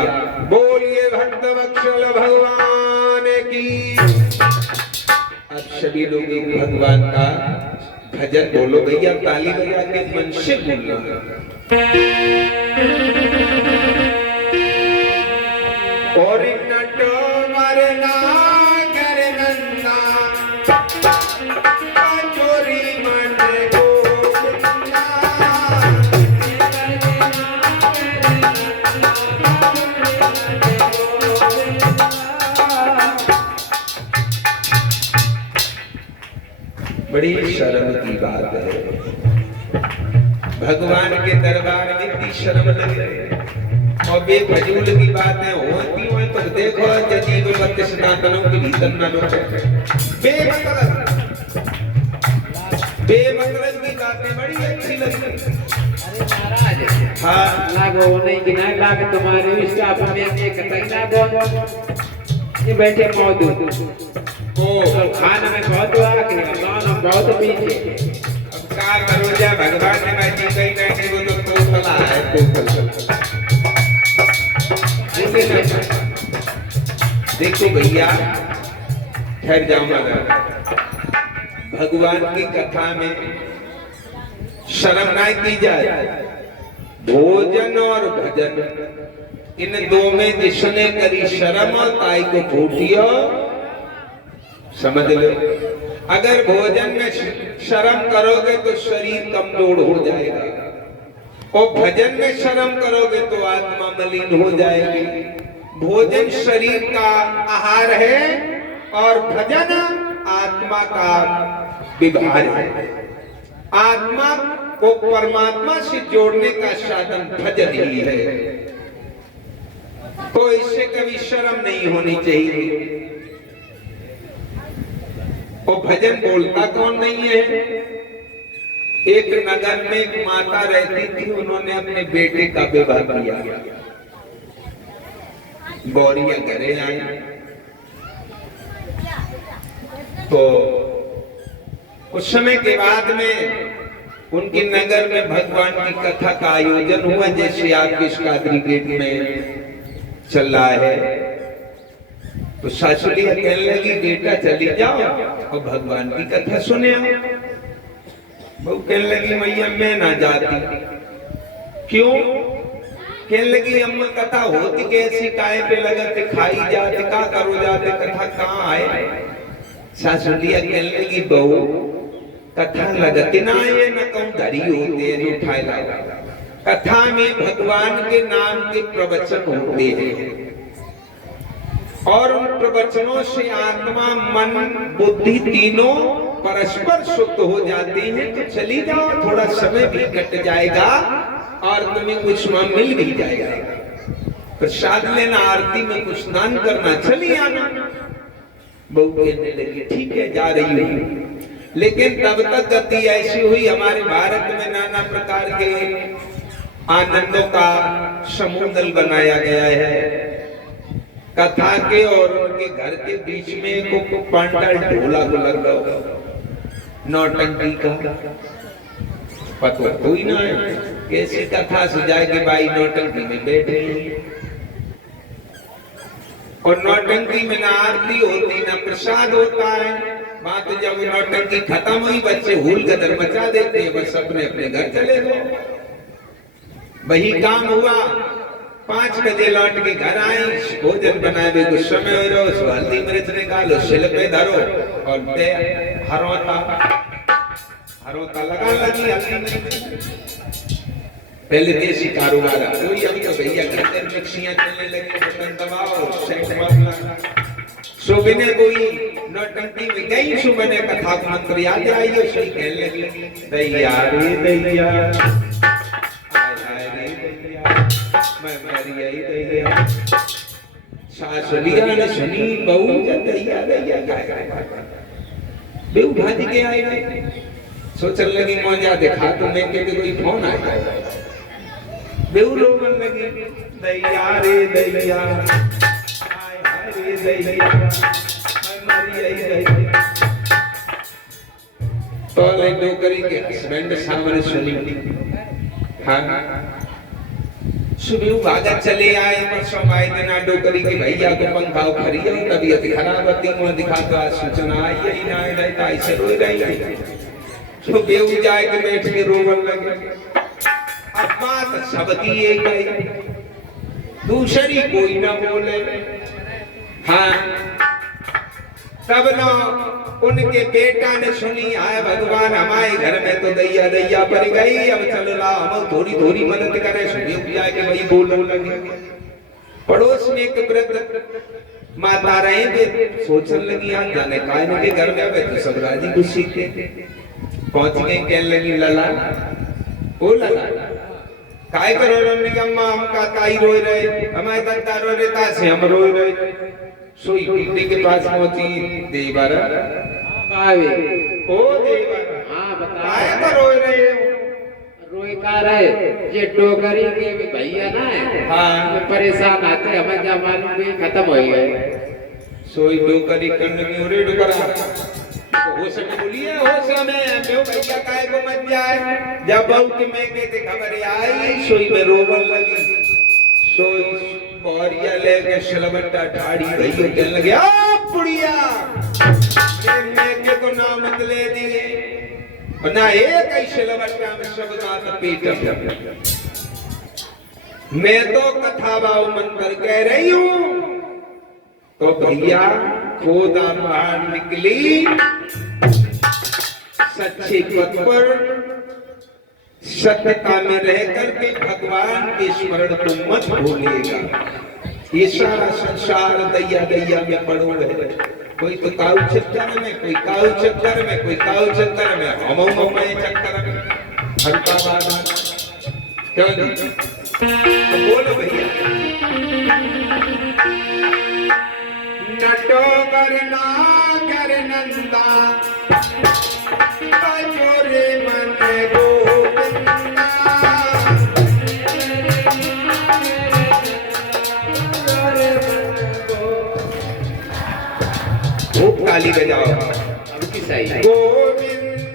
बोलिए भक्तवत्सल भगवान की। अब सभी लोग भगवान का भजन बोलो भैया, ताली बजा के मन से बोलना। और नटो मरना कर नंदा चोरी मन बड़ी शर्म की बात है। भगवान के दरबार में इतनी शर्म लगे और बेफजूल की बातें होती हो तो देखो, जजीब बत्तीस दांतनों के भीतर न लोटे। बेमतलब की बातें बड़ी अच्छी लगती। अरे महाराज, हाँ लागो नहीं कि ना लाग तुम्हारे स्टाफ में एक कतई ना दो। ये बैठे मौजूद तो खाना में बहुत आके गाना बहुत पीछे। अब क्या करो, जा भगवान ने मैं जी कहीं कहने को तो तोतला है, तोतला। देखो भैया, ठहर जाओ मगर भगवान की कथा में शर्म ना की जाए। भोजन और भजन इन दो में जिसने करी शर्म, ताई को फूटियो। समझ लो, अगर भोजन में शर्म करोगे तो शरीर कमजोर हो जाएगा और भजन में शर्म करोगे तो आत्मा मलिन हो जाएगी। भोजन शरीर का आहार है और भजन आत्मा का विभार है। आत्मा को परमात्मा से जोड़ने का साधन भजन ही है। तो इससे कभी शर्म नहीं होनी चाहिए। वो भजन बोलता कौन नहीं है। एक नगर में एक माता रहती थी, उन्होंने अपने बेटे का विवाह किया। गौरिया घरे आई तो कुछ समय के बाद में उनके नगर में भगवान की कथा का आयोजन हुआ, जैसे आपके इस कादरी गेट में चल रहा है। तो सासुरी कहने लगी बेटा चली जाओ और भगवान की कथा सुने। बहू कहने लगी मैया मैं ना जाती। क्यों? कहने लगी अम्मा कथा होती कैसी, काय पे लगते खाई जाते का करो जाते, कथा कहाँ आए। सासुरी कहने लगी बहू कथा लगती ना ये न कहूं धरी होते जो उठाए लाओ। कथा में भगवान के नाम के प्रवचन होते हैं और उन प्रवचनों से आत्मा मन बुद्धि तीनों परस्पर शुद्ध हो जाते हैं। तो चली जाओ, थोड़ा समय भी कट जाएगा और तुम्हें कुछ मिल भी जाएगा। प्रसाद लेना, आरती में कुछ स्नान करना, चली आना। बहू कहने लगी ठीक है जा रही हूँ। लेकिन तब तक गति ऐसी हुई, हमारे भारत में नाना प्रकार के आनंदों का समूह दल बनाया गया है। कथा के और उनके घर के बीच में को पंडाल ढोला को लग गया नौटंकी का। पता कोई ना है कैसी कथा सुझाए के भाई नौटंकी में बैठे और नौटंकी में ना आरती होती ना प्रसाद होता है। बात जब नौटंकी खत्म हुई बच्चे हुल गदर मचा देते हैं, बस अपने अपने घर चले गए। वही काम हुआ। 5 बजे लौट के घर आई, भोजन बनाए कुछ समय हो रहा, हल्दी मिर्च निकालो, शिल पे धरो और हरोता लगा लगी हल्दी मिर्च। पहले देसी कारोबार कोई, अभी तो भैया घर मिक्सियां चलने लगी, बटन दबाओ सेंट मामला। सुबह कोई नौटंकी में गई, सुबह ने कथा का मंत्र याद आई और सही कहने लगी दैया रे दैया, मैं मरी आई दैया। सासुरिया ने सुनी बहू दैया दैया गाय बेऊ भाजी के आई। सोचने लगी मौजा देखा तो मैं के कोई फोन आया। बेऊ रोवन लगी दैया रे दैया, हाय रे दैया, मैं मरी आई दैया। तो ले नौकरी के हस्बैंड सामने सुनी। हाँ सुबह भागा चले आए, परसों आए दिन डोकरी के भैया को पंखा खरी जाऊं, तबीयत खराब होती मुझे दिखा तो सूचना आई ही ना रहता, ऐसे रो रही। तो बेऊ जाए के बैठ के रोवन लगे। अब बात सबकी एक है, दूसरी कोई ना बोले। हाँ तब ना उनके बेटा ने सुनी आए भगवान हमारे घर में तो दैया दैया पर गई, अब चल रहा हम थोड़ी थोड़ी मदद करें। सुबह जाए के भाई बोलने लगे। पड़ोस में एक वृद्ध माता रहे थे, सोचने लगी आज जाने काय के घर में आवे तो सब राजी खुशी थे। पहुंच गई, कहने लगी लला ओ लला काय करो रे अम्मा, हम का काई रोए रहे, हमारे दत्ता रो रहे तासे हम रोए रहे। सोई पीटी के पास पहुंची, देवर आवे ओ देवर हां बता काय करो रहे हो? रोए का रहे ये डोगरी के भैया ना है। हाँ परेशान आते हमें क्या मालूम भी खत्म हो गए। सोई डोगरी करने में उरे डोगरा हो सके बोलिए हो समय बेऊ भैया काय को मत जाए। जब बहू के मैं के खबर आई, सोई में रोवन लगी। सोई बोरिया लेके शलबट्टा ठाड़ी भैया कहने लगे आ बुढ़िया मैं के को नाम मत ले दिए ना एक ही शलबट्टा में सब बात पेट। मैं तो कथा बाव मंत्र कह रही हूँ। तो भैया खोदा बाहर निकली, सच्चे पथ पर सत्यता में रह करके भगवान के स्मरण को मत भूलिएगा। ये सारा संसार दैया दैया में पड़ो है। कोई तो काऊ चक्कर में, कोई काऊ चक्कर में, कोई काऊ चक्कर में, हम चक्कर में हरता बाधा क्यों नहीं? तो बोलो भैया नटो करना कर नंदा बजोरे मन गोविंदा। खूब ताली बजाओ। अब की सही गोविंदा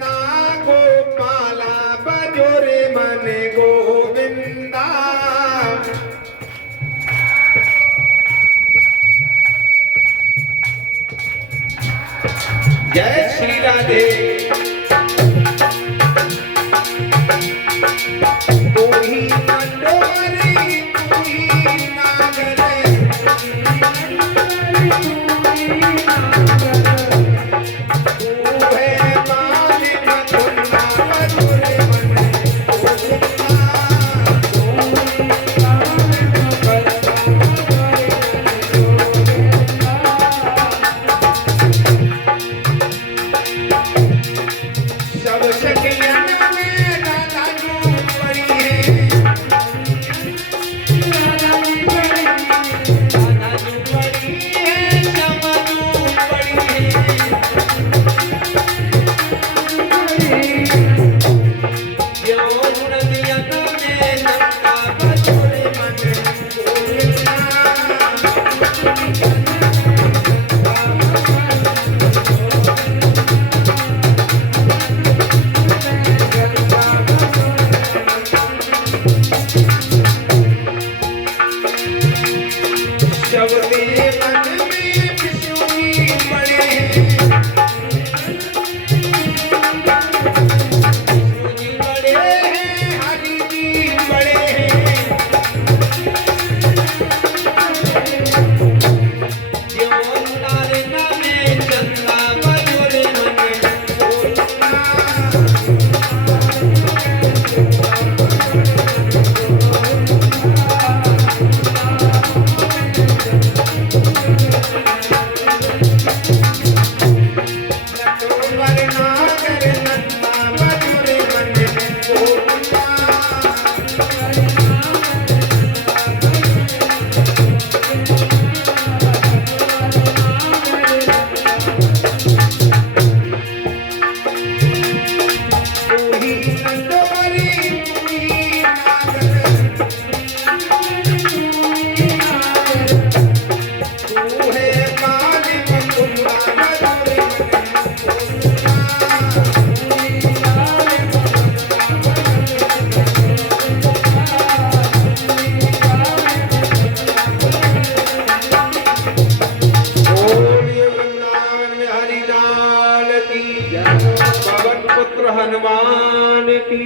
हनुमान की।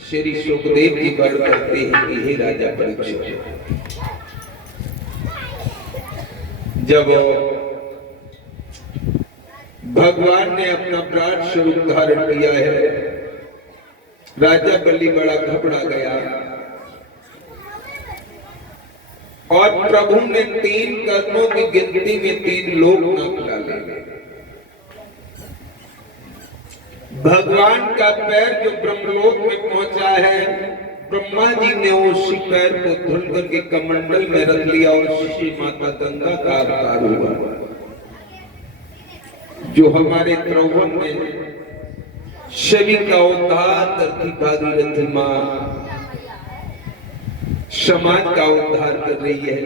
श्री सुखदेव जी वर्ण करते हैं कि हे राजा परीक्षित, जब भगवान ने अपना प्राण स्वरूप धारण किया है, राजा बलि बड़ा घबरा गया और प्रभु ने 3 कदमों की गिनती में 3 लोक नाम डाले। भगवान का पैर जो ब्रह्मलोक में पहुंचा है, ब्रह्मा जी ने उसी पैर को धुल करके कमंडल में रख लिया और श्री माता गंगा का अवतार हुआ, जो हमारे त्रिभुवन में सभी का उद्धार करती भागीरथी मां समाज का उद्धार कर रही है।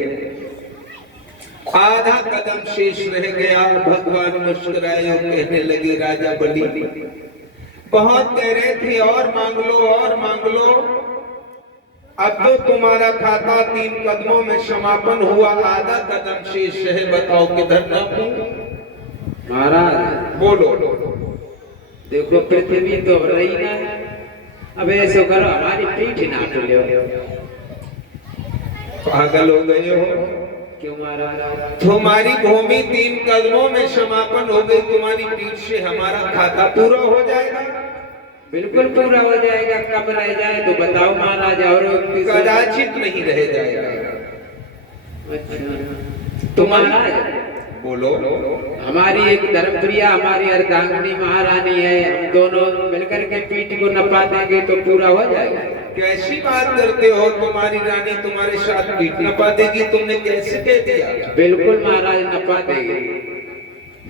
आधा कदम शेष रह गया, भगवान मुस्कुराए और कहने लगे, राजा बलि बहुत कह रहे थे और मांग लो और मांग लो, अब तो तुम्हारा खाता 3 कदमों में समापन हुआ, आधा कदम शेष है, बताओ किधर नापूं? महाराज बोलो। देखो पृथ्वी तो रही ना, अब ऐसे करो हमारी पीठ नाप लो। पागल हो गए हो? क्यों महाराज? तुम्हारी भूमि 3 कदमों में समापन हो गई, तुम्हारी पीठ से हमारा खाता पूरा हो जाएगा? बिल्कुल पूरा हो जाएगा, कब रह जाए तो बताओ महाराज। और कदाचित नहीं रह जाएगा। अच्छा तो महाराज बोलो। हमारी एक धर्मप्रिया हमारी अर्धांगिनी महारानी है, हम दोनों मिलकर के पीठ को नपा देंगे तो पूरा हो जाएगा। कैसी बात करते हो? तुम्हारी रानी तुम्हारे साथ पीठ नपा देगी? तुमने कैसे कह दिया? बिल्कुल महाराज नपा देगी।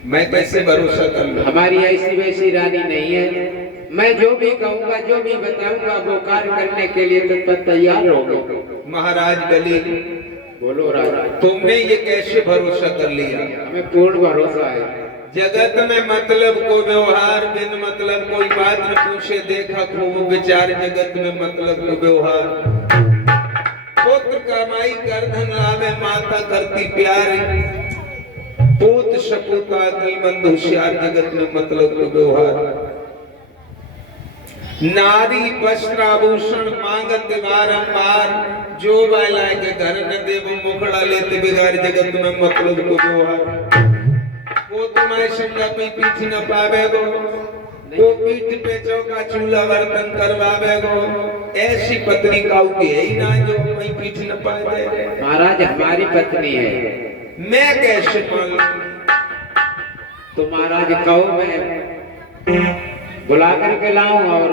मैं कैसे भरोसा कर लूं? हमारी ऐसी वैसी रानी नहीं है, मैं जो भी कहूँगा जो भी बताऊंगा वो कार्य करने के लिए तत्पर तैयार रहोगे। महाराज बलि बोलो राजा, तुमने ये कैसे भरोसा कर लिया? हमें पूर्ण भरोसा है। जगत में मतलब को व्यवहार बिन मतलब कोई बात न पूछे, देखा खूब विचार, जगत में मतलब को व्यवहार। पुत्र कमाई कर धन लावे, माता करती प्यार, पूत सपूत अकलमंद होशियार, जगत में मतलब को व्यवहार। नारी वस्त्राभूषण मांगत बारंबार, जो बाला के घर न देव मुखड़ा लेते बिगाड़ जगत में मतलब को व्यवहार। वो तुम्हारे संग में पीछ न पावेगो, वो पीठ पे चौका चूल्हा बर्तन करवावेगो। ऐसी पत्नी काऊ की है ही ना जो कोई पीठ न पाए। महाराज हमारी पत्नी है, मैं कैसे मान लूं? तो महाराज कहो मैं बुला करके लाऊं और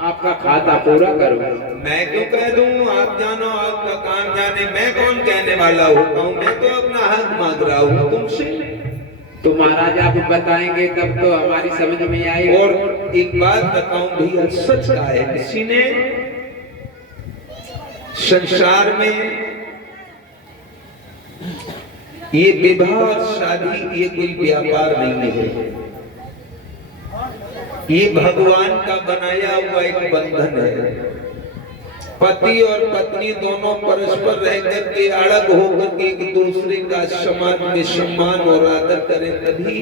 आपका खाता पूरा करूं। मैं क्यों कह दूं? आप जानो, आपका काम जाने। मैं कौन कहने वाला होता हूँ? मैं तो अपना हक मांग रहा हूँ तुमसे। तो महाराज आप बताएंगे तब तो हमारी समझ में आएगी। और एक बात बताऊं भैया, सच का है, किसी ने संसार में ये विवाह और शादी ये कोई व्यापार नहीं है, ये भगवान का बनाया हुआ एक बंधन है। पति और पत्नी दोनों परस्पर रहकर के अलग होकर के एक दूसरे का समाज में सम्मान और आदर करें, तभी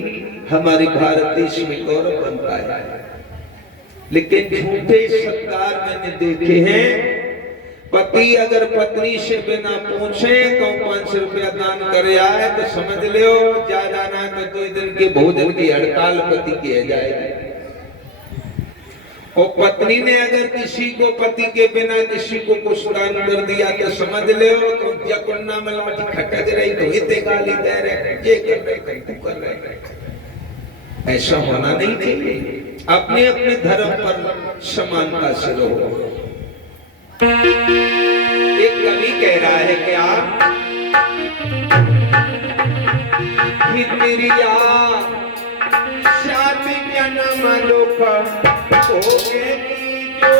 हमारे भारत देश में गौरव बनता है। लेकिन झूठे सत्कार मैंने देखे हैं। पति अगर पत्नी से बिना पूछे तो 500 रुपया दान करे आए तो समझ लो ज्यादा ना तो 2 दिन के भोजन की हड़ताल पति की है जाएगी। और पत्नी ने अगर किसी को पति के बिना किसी को कुछ दान कर दिया तो समझ ले तो जकुन्ना में लाठी खटक रही तो इतने गाली दे रहे, ये कर रहे, तू कर रहे। ऐसा होना नहीं चाहिए। अपने अपने धर्म पर समानता से रहो। एक कवि कह रहा है कि आप हितरिया शादी जन्म लोक होगी जो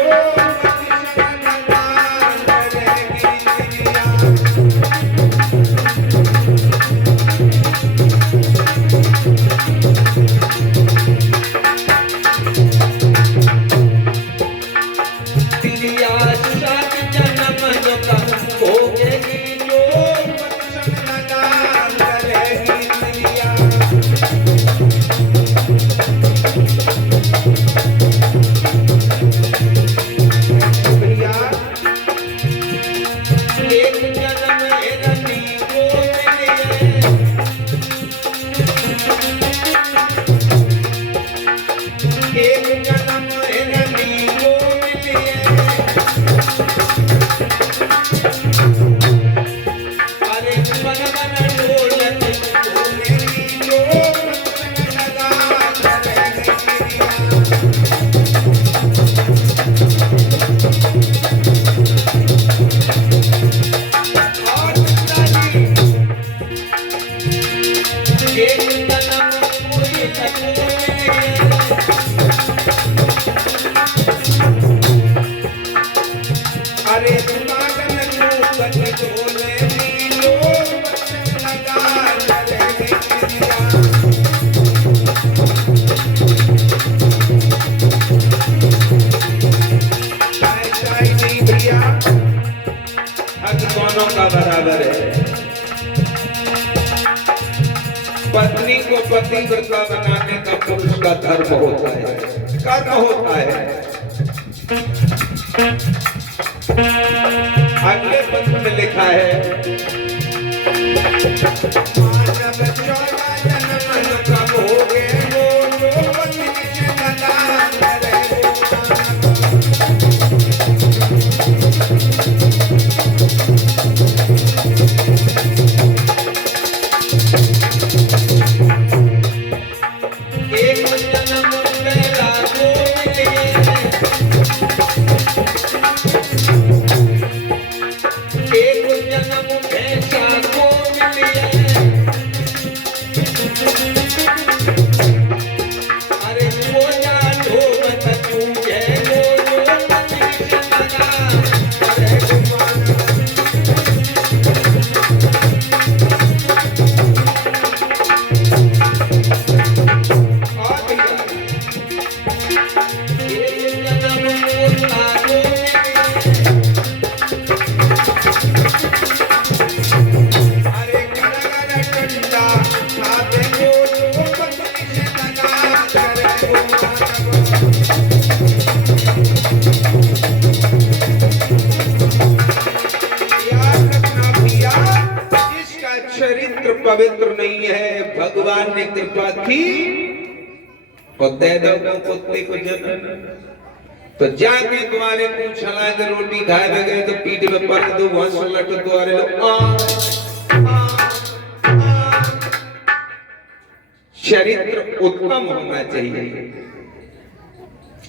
पत्नी को पतिव्रता बनाने का पुरुष का धर्म होता है, कर्म होता है। अगले पंथ में लिखा है मानव 14 जन्म कब हो गए वो पत्नी से बना करे। पवित्र नहीं है, भगवान ने कृपा की और दे दो कुत्ते को जन्म। तो जाके तुम्हारे मुंह छला के रोटी खाए गए तो पीठ में पड़ दो, वहां से लट द्वारे लो। चरित्र उत्तम होना चाहिए।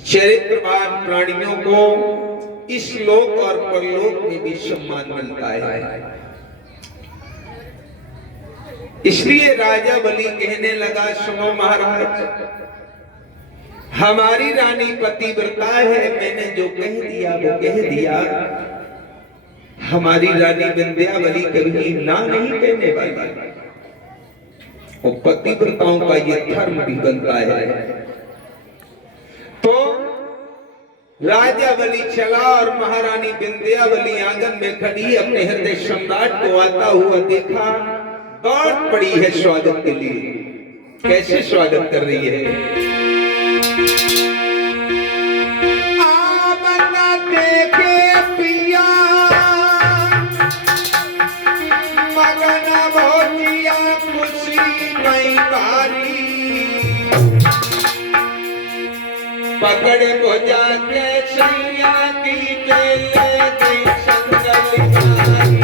चरित्रवान प्राणियों को इस लोक और परलोक में भी सम्मान मिलता है। इसलिए राजा बलि कहने लगा, सुनो महाराज, हमारी रानी पतिव्रता है, मैंने जो कह दिया वो कह दिया। हमारी रानी विंध्यावली कभी ना नहीं कहने वाली, और पतिव्रताओं का ये धर्म भी बनता है। तो राजा बलि चला और महारानी विंध्यावली आंगन में खड़ी अपने हृदय सम्राट को आता हुआ देखा, दौड़ पड़ी है स्वागत के लिए। कैसे स्वागत कर रही है? आमना देखे पिया मगन भोजिया खुशी नहीं पारी, पकड़ भुजा के सैया की मेले गई संगल मारी।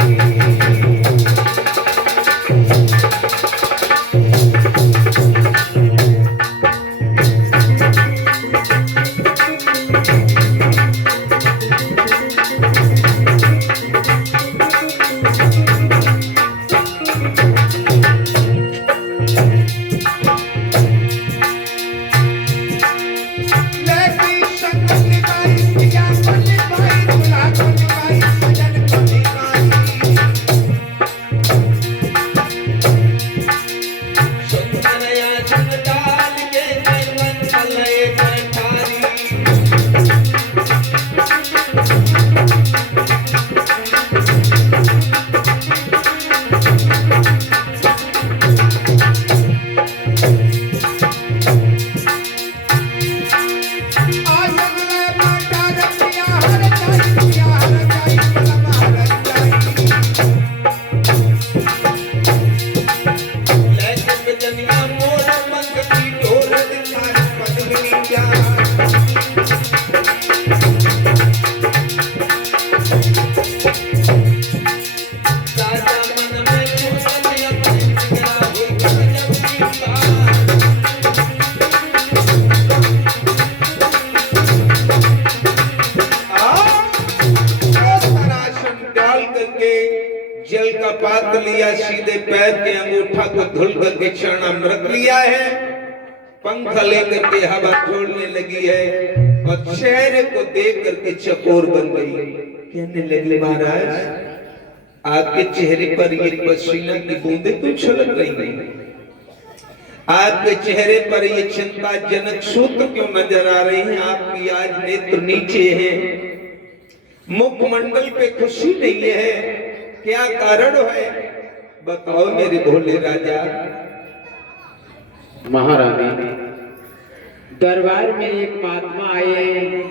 जल का पात्र लिया, सीधे पैर के अंगूठा को धुल करके चरणामृत लिया है, पंखा लेकर के हवा छोड़ने लगी है और चेहरे को देख करके चकोर बन गई। कहने लगी, महाराज आपके चेहरे पर ये पसीना की बूंदें क्यों छलक रही नहीं? आपके चेहरे पर ये चिंताजनक सूत्र क्यों नजर आ रहे हैं? आपकी आज नेत्र नीचे है, मुखमंडल पे खुशी नहीं है, क्या कारण है? बताओ मेरे भोले राजा। महारानी, दरबार में एक महात्मा आए हैं,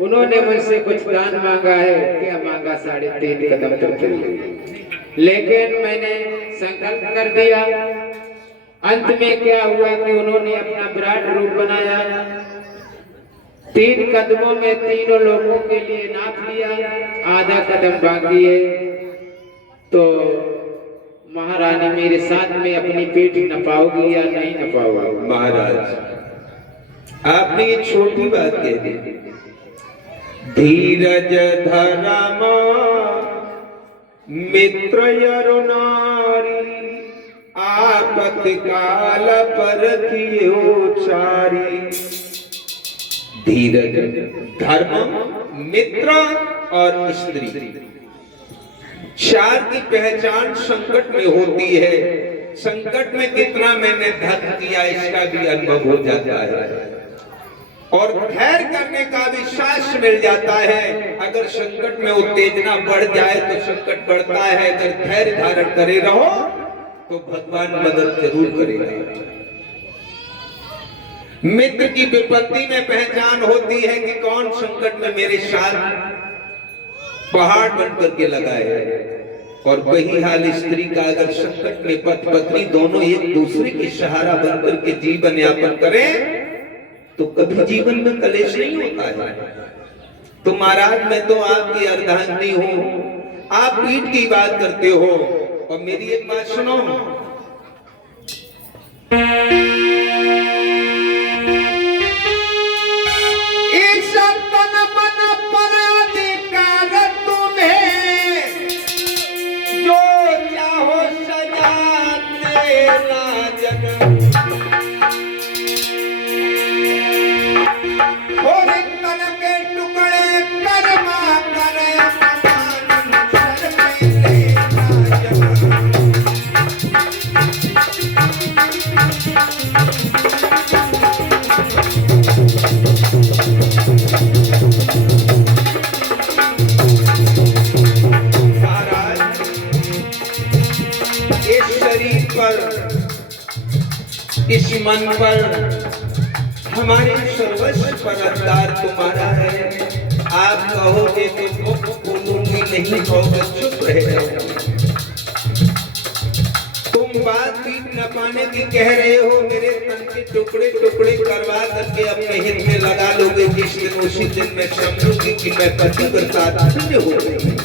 उन्होंने मुझसे कुछ दान मांगा है। क्या मांगा? 3.5 कदम तक चल, लेकिन मैंने संकल्प कर दिया। अंत में क्या हुआ कि उन्होंने अपना विराट रूप बनाया, 3 कदमों में तीनों लोगों के लिए नाप लिया, आधा कदम बाकी है। तो महारानी मेरे साथ में अपनी पीठ नपाओगी या नहीं नपाओगी? महाराज आपने ये छोटी बात कह दी। धीरज धर्म मित्र यरुनारी, आपत काल परखियो चारी। धीरज, धर्म, मित्र और स्त्री, 4 की पहचान संकट में होती है। संकट में कितना मैंने धर्म किया इसका भी अनुभव हो जाता है और धैर्य करने का विश्वास मिल जाता है। अगर संकट में उत्तेजना बढ़ जाए तो संकट बढ़ता है, अगर धैर्य धारण करे रहो तो भगवान मदद जरूर करेगा। मित्र की विपत्ति में पहचान होती है कि कौन संकट में मेरे साथ पहाड़ बन करके लगा है। और वही हाल स्त्री का अगर संकट में पति पत्नी दोनों एक दूसरे की सहारा बनकर के जीवन यापन करें तो कभी जीवन में कलेश नहीं होता है। तो महाराज मैं तो आपकी अर्धांगिनी हूँ, आप पीठ की बात करते हो, और मेरी एक बात सुनो। इस मन पर हमारे सर्वस्व पर अधिकार तुम्हारा है। आप कहोगे तो मुख बोलूंगी, नहीं कहोगे चुप रह जाऊंगी। तुम बात पीट न पाने की कह रहे हो, मेरे तन के टुकड़े टुकड़े करवा करके अपने हित में लगा लोगे। जिस दिन उसी दिन मैं समझूंगी कि मैं पति करता धन्य हो गई।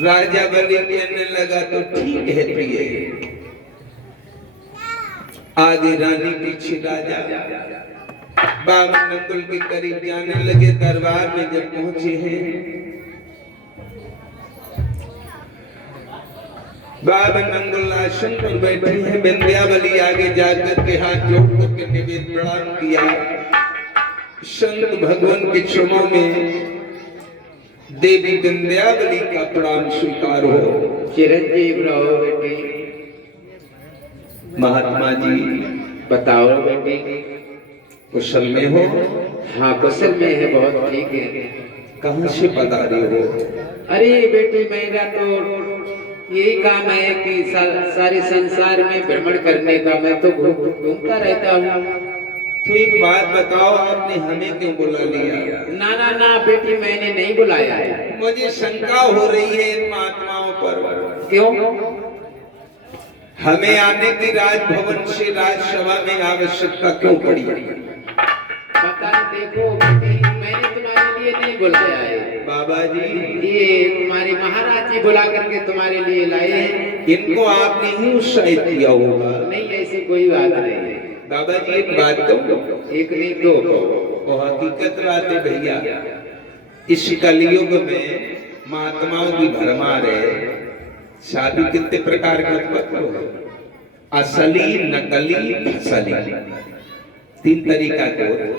राजा बलि कहने लगा तो ठीक है प्रिय। आगे रानी पीछे राजा बाबा नंगुल के करीब जाने लगे। दरबार में जब पहुंचे हैं, बाबा नंगुल आसन पर बैठे हैं। विंध्यावली आगे जाकर के हाथ जोड़ करके निवेदन प्रणाम किया। संत भगवान के चरणों में देवी विंध्यावली का प्रणाम स्वीकार हो। चिरंजीव रहो बेटी। महात्मा जी बताओ बेटी, कुशल में हो? हाँ कुशल में है, बहुत ठीक है। कहाँ से बता रहे हो? अरे बेटी मेरा तो यही काम है कि सारे संसार में भ्रमण करने का। मैं तो घूमता रहता हूँ। तो एक बात बताओ, आपने हमें क्यों बुला लिया? ना ना ना बेटी, मैंने नहीं बुलाया है। मुझे शंका हो रही है इन महात्माओं पर। क्यों? हमें आने की राजभवन से राजसभा में आवश्यकता क्यों पड़ी? पता नहीं, देखो बेटी मैंने तुम्हारे लिए नहीं बुलाया है। बाबा जी ये तुम्हारे महाराज जी बुला करके तुम्हारे लिए लाए हैं। इनको आपने ही उत्साहित किया होगा। नहीं ऐसी कोई बात नहीं है। बाबा जी एक बात कहूं, एक नहीं दो, वो हकीकत बात है भैया। इस कलयुग में महात्माओं की भरमार है। शादी कितने प्रकार का मतलब है, असली, नकली, फसली, तीन तरीका के होते हैं।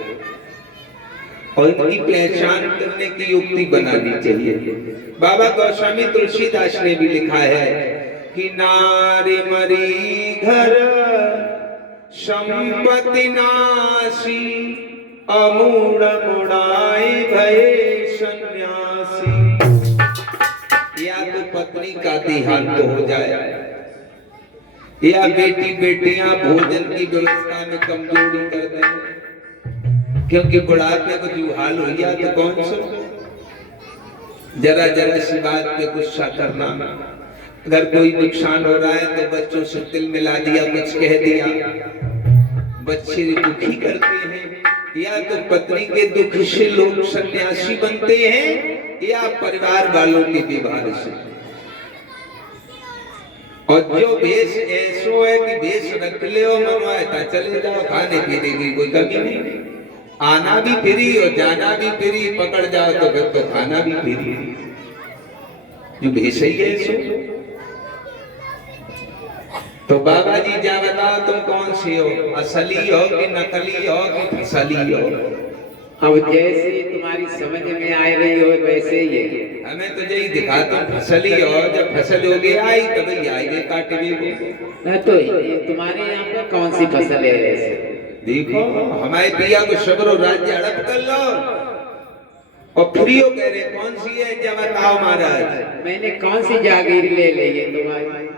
और इनकी पहचान करने की युक्ति बनानी चाहिए। बाबा गोस्वामी तुलसीदास ने भी लिखा है कि नारी मरी घर संपत्ति नासी, अमूढ़ मुड़ाई भये सन्यासी। या तो पत्नी का देहांत हो जाए, या बेटी बेटियां भोजन की व्यवस्था में कमजोरी कर दें, क्योंकि बुढ़ापे को जो हाल हो गया तो कौन सा। जरा जरा सी बात पे गुस्सा करना, अगर कोई नुकसान हो रहा है तो बच्चों से तिल मिला दिया, कुछ कह दिया, बच्चे दुखी करते हैं। या तो पत्नी के दुख से लोग सन्यासी बनते हैं या परिवार वालों के व्यवहार से। और जो भेष ऐसो है कि भेष रख ले और मनवाता चले जाओ, खाने पीने की कोई कमी नहीं, आना भी फ्री और जाना भी फ्री, पकड़ जाओ तो फिर तो खाना भी फ्री। जो भेष ही है ऐसो। तो बाबा जी जा बताओ तुम कौन सी हो, असली हो कि नकली हो कि फसली हो? अब जैसे तुम्हारी समझ में आ रही हो वैसे ही है। हमें तो यही दिखा, तुम फसली हो, जब फसल हो गई आई तभी आएंगे काटने को। नहीं तो ये तुम्हारे यहाँ पर कौन सी फसल है ऐसे? देखो हमारे पिया को सगरो राज्य हड़प कर लो और फ्री हो कह रहे कौन सी है, जब बताओ महाराज। मैंने कौन सी जागीर ले ली है तुम्हारी?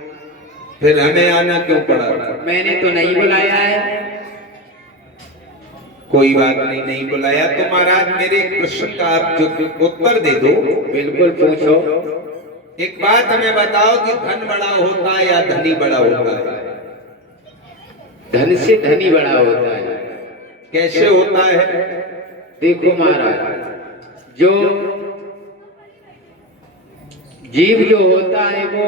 फिर हमें आना क्यों पड़ा? मैंने तो नहीं बुलाया है। कोई बात नहीं, नहीं बुलाया तो महाराज मेरे प्रश्न का आप जो उत्तर दे दो। बिल्कुल पूछो। एक बात हमें बताओ कि धन बड़ा होता है या धनी बड़ा होता है? धन से धनी बड़ा होता है। कैसे होता है? देखो महाराज, जो जीव जो होता है वो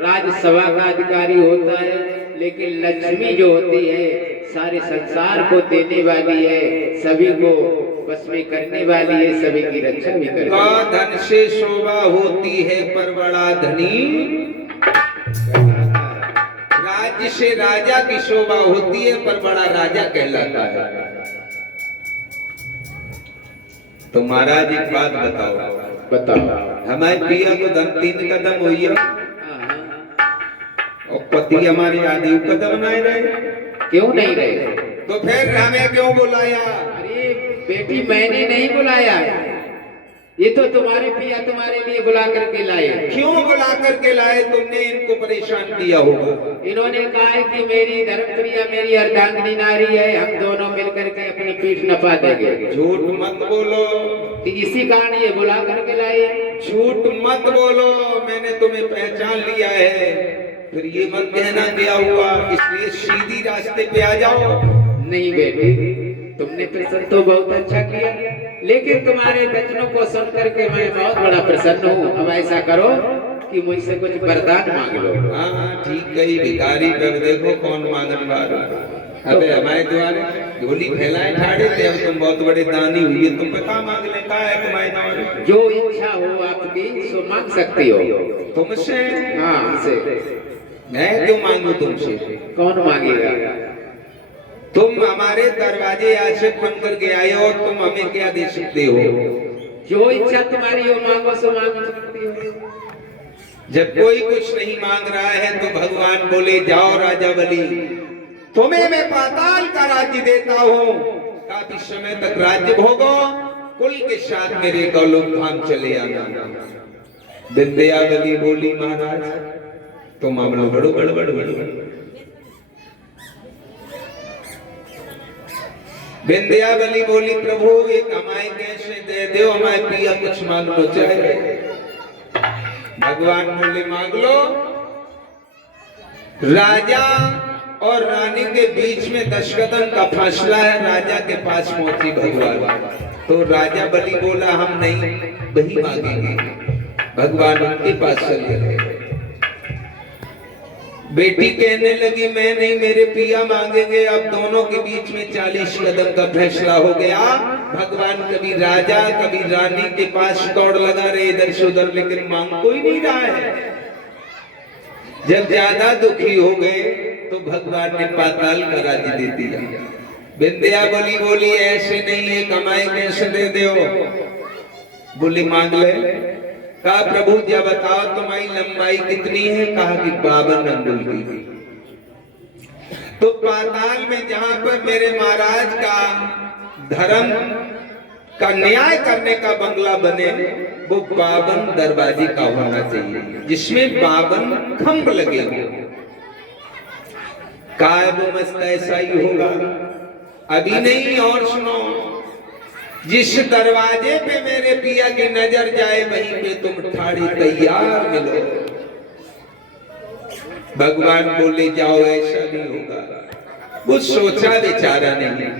राज्यसभा का अधिकारी होता है, लेकिन लक्ष्मी जो होती है सारे संसार को देने वाली है, सभी को बस में करने वाली है, सभी की रक्षा भी करती है। धन से शोभा होती है पर बड़ा धनी, राज्य से राजा की शोभा होती है पर बड़ा राजा कहलाता है। तो महाराज एक बात बताओ, हमारे पिया को धन 3 कदम हुई है और पति हमारे आदि कदम नहीं रहे, क्यों नहीं रहे? तो फिर हमें क्यों बुलाया? अरे बेटी मैंने नहीं बुलाया, ये तो तुम्हारे पिया तुम्हारे लिए बुला करके लाए। क्यों बुला करके लाए? तुमने इनको परेशान किया होगा। इन्होंने कहा है कि मेरी धर्मप्रिया मेरी अर्धांगिनी नारी है, हम दोनों मिलकर के अपनी पीठ नपा देंगे। झूठ मत बोलो। इसी कारण ये बुला करके लाए। झूठ मत बोलो, मैंने तुम्हें पहचान लिया है। फिर ये मत कहना क्या हुआ, इसलिए सीधी रास्ते पे आ जाओ। नहीं बेटी, तुमने प्रश्न तो बहुत अच्छा किया, लेकिन तुम्हारे वचनों को सुन करके मैं बहुत बड़ा प्रसन्न हूँ। अब ऐसा करो कि मुझसे कुछ वरदान मांग लो। हाँ ठीक है, भिखारी कर देखो कौन मांगने वाला। अबे हमारे द्वारे झोली फैलाए ठाड़े थे, अब तुम बहुत बड़े दानी हुई, तुम पता मांग ले का है तुम्हारे द्वारे? जो इच्छा हो आपकी सो मांग सकती हो। तुमसे? हाँ से। मैं क्यों मांगू तुमसे? कौन मांगेगा? तुम हमारे दरवाजे आशिक बन करके आए हो, तुम हमें क्या दे सकते हो? जो इच्छा तुम्हारी हो मांगो सो मांग सकती हो। जब कोई कुछ नहीं मांग रहा है तो भगवान बोले जाओ राजा बलि, तुम्हें मैं पाताल का राज्य देता हूँ, काफी समय तक राज्य भोगो, कुल के साथ मेरे गौलोक धाम चले आना। विंध्या बलि बोली महाराज तो मामला बड़ो गड़बड़। विंध्या बलि बोली प्रभु एक हमारे कैसे दे दो, हमारे पिया कुछ मांग लो चाहे। भगवान बोले मांग लो। राजा और रानी के बीच में 10 कदम का फासला है, राजा के पास पहुंची भगवान। तो राजा बलि बोला हम नहीं वही मांगेंगे। भगवान उनके पास चले गए। बेटी कहने लगी मैं नहीं, मेरे पिया मांगेंगे। अब दोनों के बीच में 40 कदम का फैसला हो गया। भगवान कभी राजा कभी रानी के पास दौड़ लगा रहे इधर से उधर, लेकिन मांग कोई नहीं रहा है। जब ज्यादा दुखी हो गए तो भगवान ने पाताल का राज्य दे दिया। विंध्या बलि बोली ऐसे नहीं है, कमाई कैसे दे दो? बोली मांग ले। कहा प्रभु जब बताओ तुम्हारी लंबाई कितनी है? कहा कि 52 अंगुल की। तो पाताल में जहां पर मेरे महाराज का धर्म का न्याय करने का बंगला बने, वो 52 दरवाजे का होना चाहिए, जिसमें 52 खंभ लगे हों। काय वो मस्त ऐसा ही होगा। अभी नहीं और सुनो, जिस दरवाजे पे मेरे पिया की नजर जाए वहीं पे तुम ठाड़ी तैयार मिलो। भगवान बोले जाओ, ऐसा नहीं होगा। कुछ सोचा विचारा नहीं,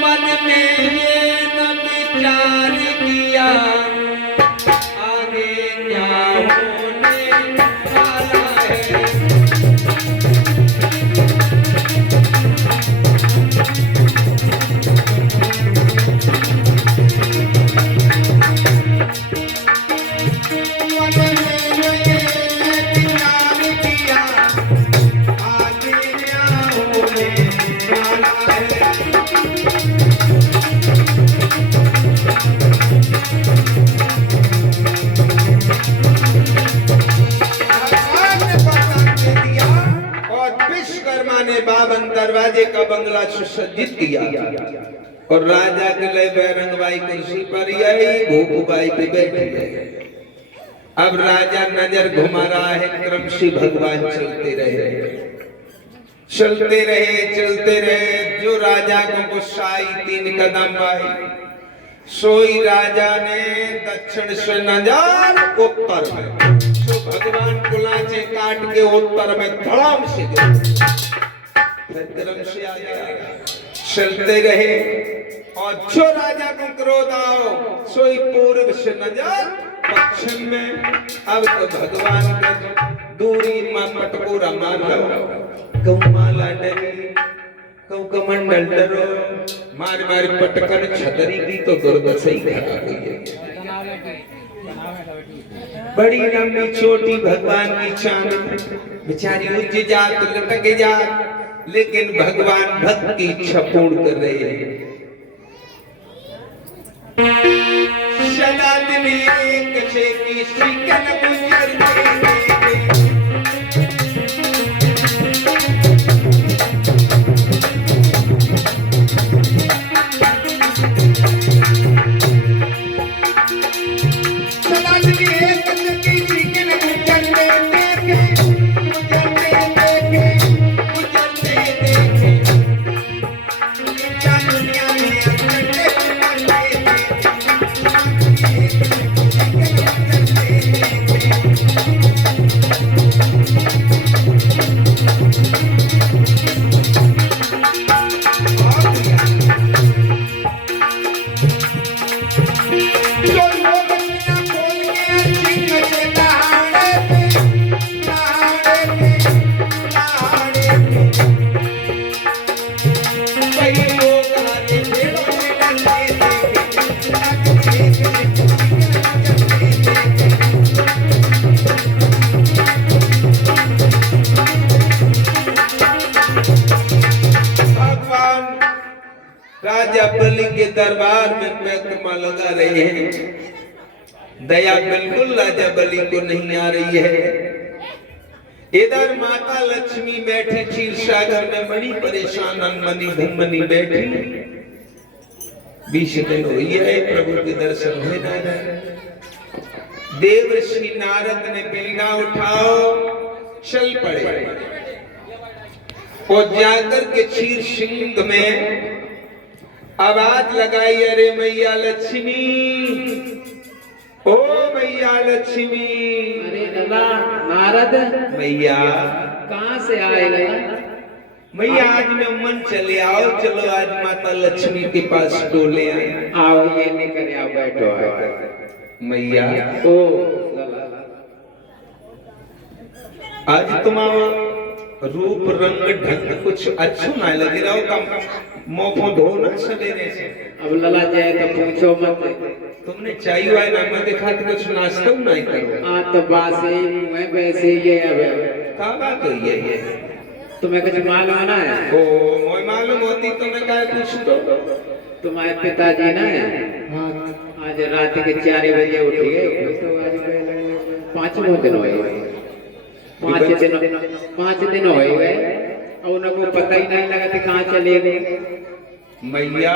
मन में ये न विचार किया आगे क्या होने वाला है। बावन दरवाजे का बंगला सुसज्जित किया और राजा के लिए बैरंगबाई कुर्सी पर आई, भूखबाई पे बैठी है। अब राजा नजर घुमा रहा है, क्रम से भगवान चलते रहे। जो राजा को गुस्सा आई, 3 कदम आई, सोई राजा ने दक्षिण से नजर उत्तर में, तो भगवान कुलाचे काट के उत्तर में धड़ाम से गए। क्रम से आ गया, चलते रहे और जो राजा को क्रोध आओ, सोई पूर्व से नजर पश्चिम में। अब तो भगवान का दूरी मां पटकोरा मार लो, कौमाला डरी, कौ कमंडल डरो, मार मार पटकर छतरी की तो दुर्दशा ही घटा गई है। बड़ी लंबी छोटी भगवान की चांद, बेचारी उज्ज जात लटक जात, लेकिन भगवान भक्त की इच्छा पूर्ण कर रहे हैं। सदा दिन एक से की सिकन गुजर गए। सदा दिन एक से की सिकन गुजर गए। राजा बलि के दरबार में परिक्रमा लगा रहे हैं। दया बिल्कुल राजा बलि को नहीं आ रही है। इधर माता लक्ष्मी बैठी क्षीर सागर में, बड़ी परेशान अनमनी घुमनी बैठी। 20 दिन हुई है, प्रभु के दर्शन हुए ना रहे। देव ऋषि नारद ने बीना उठाओ, चल पड़े और जाकर के क्षीर सिंह में आवाज लगाई, अरे मैया लक्ष्मी, ओ मैया लक्ष्मी। अरे लला नारद, मैया कहाँ से आए लला? मैया आज मैं मन चले आओ, चलो आज माता लक्ष्मी के पास डोले आए। आओ ये लेकर आओ, बैठो। मैया ओ लला, आज तुम्हारा रूप रंग ढंग कुछ अच्छा ना लगे रहो, कम मोफो धो ना सवेरे से। अब लला जाए तो पूछो मत। तुमने चाय वाय ना मैं देखा कि कुछ नाश्ता नहीं करो। हाँ तो बासे मैं वैसे ही है। अब क्या बात हुई है ये? तुम्हें कुछ मालूम ना है? ओ मोय मालूम होती तो मैं क्या पूछ तो। तुम्हारे पिताजी ना है, आज रात के 4 बजे उठ गए, तो आज 5वां दिन हो गए। 5 दिन हो गए और उनको पता ही नहीं लगा कि कहाँ चले गए। मैया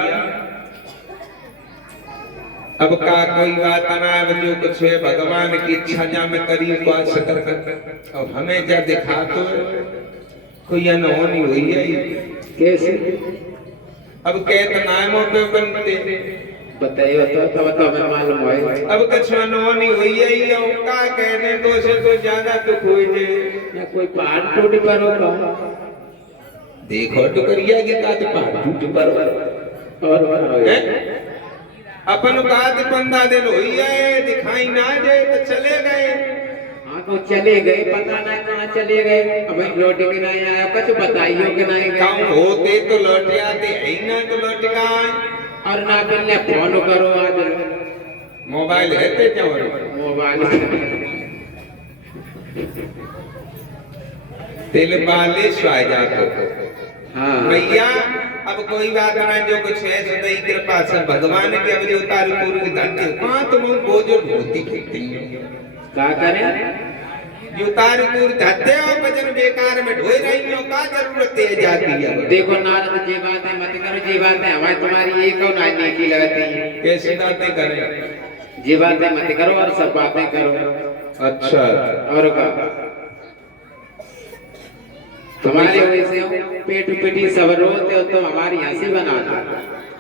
अब का कोई बात ना, अब जो कुछ है भगवान की इच्छा जा में करीब को सकर कर। अब हमें जा दिखा तो कोई अनहोनी हुई है। कैसे? अब कहत नामों पे बनते बताइए तो मैं मालूम है। अब कछुआनो नहीं हुई है और का कहने तो से तो ज्यादा दुख हुई जे या कोई पहाड़ टूट पर होगा। देखो तो करिया के कात पहाड़ टूट पर और अपन कात पंदा दिन हुई है दिखाई ना दे तो चले गए। हाँ तो चले गए, पता नहीं कहाँ चले गए। अब लौट के नहीं आया, कुछ बताइयो कि नहीं काम गए। होते तो लौट आते है ना तो लौट का और ना बिल्ले फोन करो आज मोबाइल है ते क्या मोबाइल दिल वाले स्वाय जातो। हाँ भैया अब कोई बात ना जो कुछ है सदैव कृपा से भगवान के अब जो उतार पूर्व धन्य कहाँ तुम वो जो धोती फेंकती हो क्या करें। जो उतार पूर्व धत्ते हो भजन बेकार में ढोई रही हो का जरूरत है जाती है। देखो नारद जी बातें मत करो, जी बातें हमारी तुम्हारी एक और नानी की लगती है। कैसी बातें करें जी बातें मत करो और सब बातें करो। अच्छा और का तुम्हारे वैसे हो पेट पिटी सब रोते हो तो हमारी हंसी बना दो।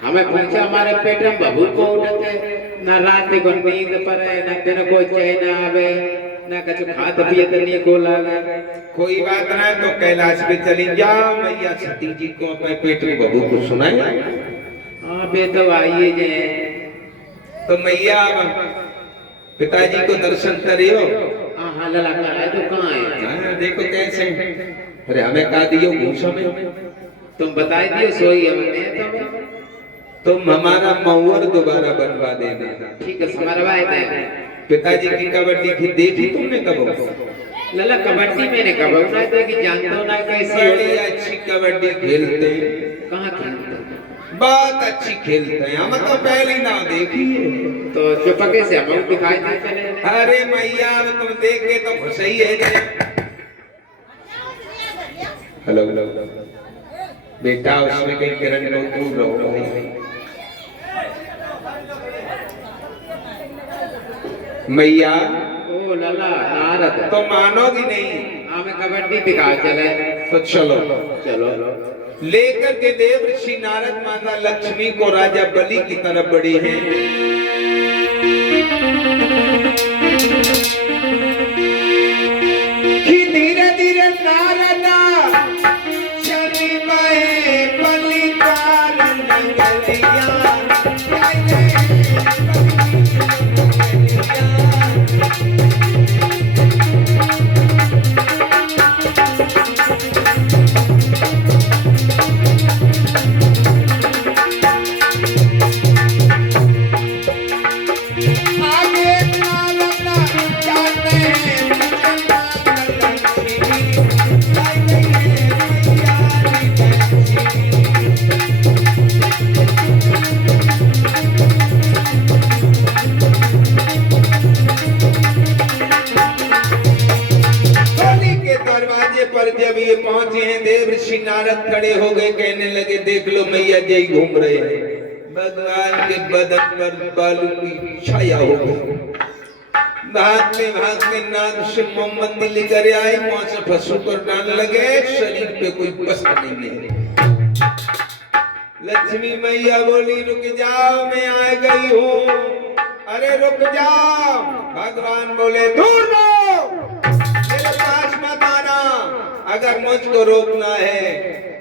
हमें पूछा हमारे पेट में बबू को उठते न रात को नींद पड़े न दिन को चैन आवे न कुछ खात पियत नहीं को लागे। कोई बात ना तो कैलाश पे चली जाओ मैया सती जी को अपने पेट में बबू को सुनाए। हाँ बे तो आइए जे तो मैया पिताजी को दर्शन करियो। हाँ हाँ लला कराए तो कहाँ है। हाँ, देखो कैसे अरे हमें का दियो घूसा में तुम बताई दियो सोई हमने तुम हमारा महुअर दोबारा बनवा देना। ठीक है समरवाए थे। पिताजी की कबड्डी की देखी तुमने कब लला कबड्डी मैंने कब ना देखी, जानता हूँ ना कैसी बड़ी अच्छी कबड्डी खेलते कहाँ खेलते बहुत अच्छी खेलते हैं हम तो पहले ना देखी है। तो चुपके से हम दिखाई दे चले। अरे मैया अब तुम देख के तो खुश ही है। हेलो बेटा उसमें कहीं किरण को दूर रहो भाई। मैया ओ लला नारद तो मानोगी नहीं। हमें कबड्डी दिखा चले। तो चलो चलो लेकर के देव ऋषि नारद माता लक्ष्मी को राजा बलि की तरफ बढ़े हैं। कि धीरे धीरे नारदा चली बहे बलि काल नगरिया। जब ये पहुंचे हैं देव ऋषि नारद खड़े हो गए कहने लगे देख लो मैया जय घूम रहे हैं। भगवान के बदन पर बालू की छाया हो गई। भागते नाग से मोमबत्ती लेकर आए मुंह से फंसू कर डालने लगे शरीर पे कोई बस नहीं है। लक्ष्मी मैया बोली रुक जाओ मैं आ गई हूँ। अरे रुक जाओ। भगवान बोले दूर रहो मेरे पास मत आना। अगर मुझको रोकना है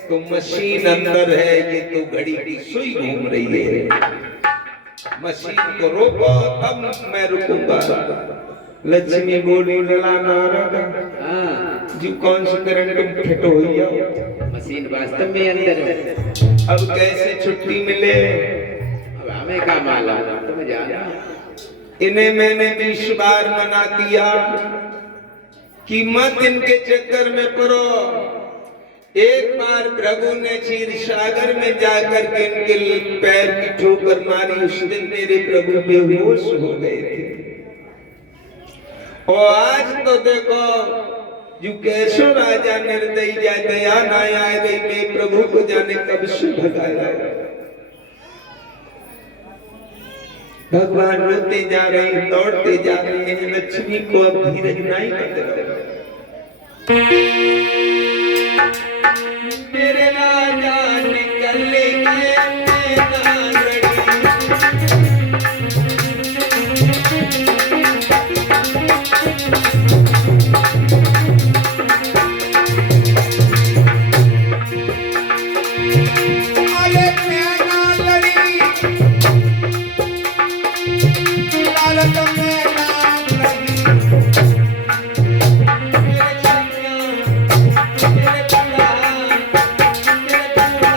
तो मशीन अंदर है ये तो घड़ी की सुई घूम रही है। मशीन को रोको तब मैं रुकूंगा। लक्ष्मी बोली लला नारद हाँ जी कौन सी करंट तुम फिट हो जाओ। मशीन वास्तव में अंदर है। अब कैसे छुट्टी मिले। अब हमें का माला तुम जाना। इन्हें मैंने 20 बार मना किया कि मत इनके चक्कर में पड़ो। एक बार प्रभु ने क्षीर सागर में जाकर के इनके पैर की ठोकर मारी। उस दिन मेरे प्रभु बेहोश हो गए थे। और आज तो देखो जो कैसो राजा निर्दयी दया ना आए गई मैं प्रभु को जाने कब से भगाया। भगवान रोते जा रहे हैं दौड़ते जा रहे हैं। लक्ष्मी को अब धीरज नहीं कर मेरे राजा निकल लेके नैना लड़ी। अरे नैना लड़ी, लालत नैना लड़ी। मेरे छमिया, मेरे बंदा, मेरे बंदा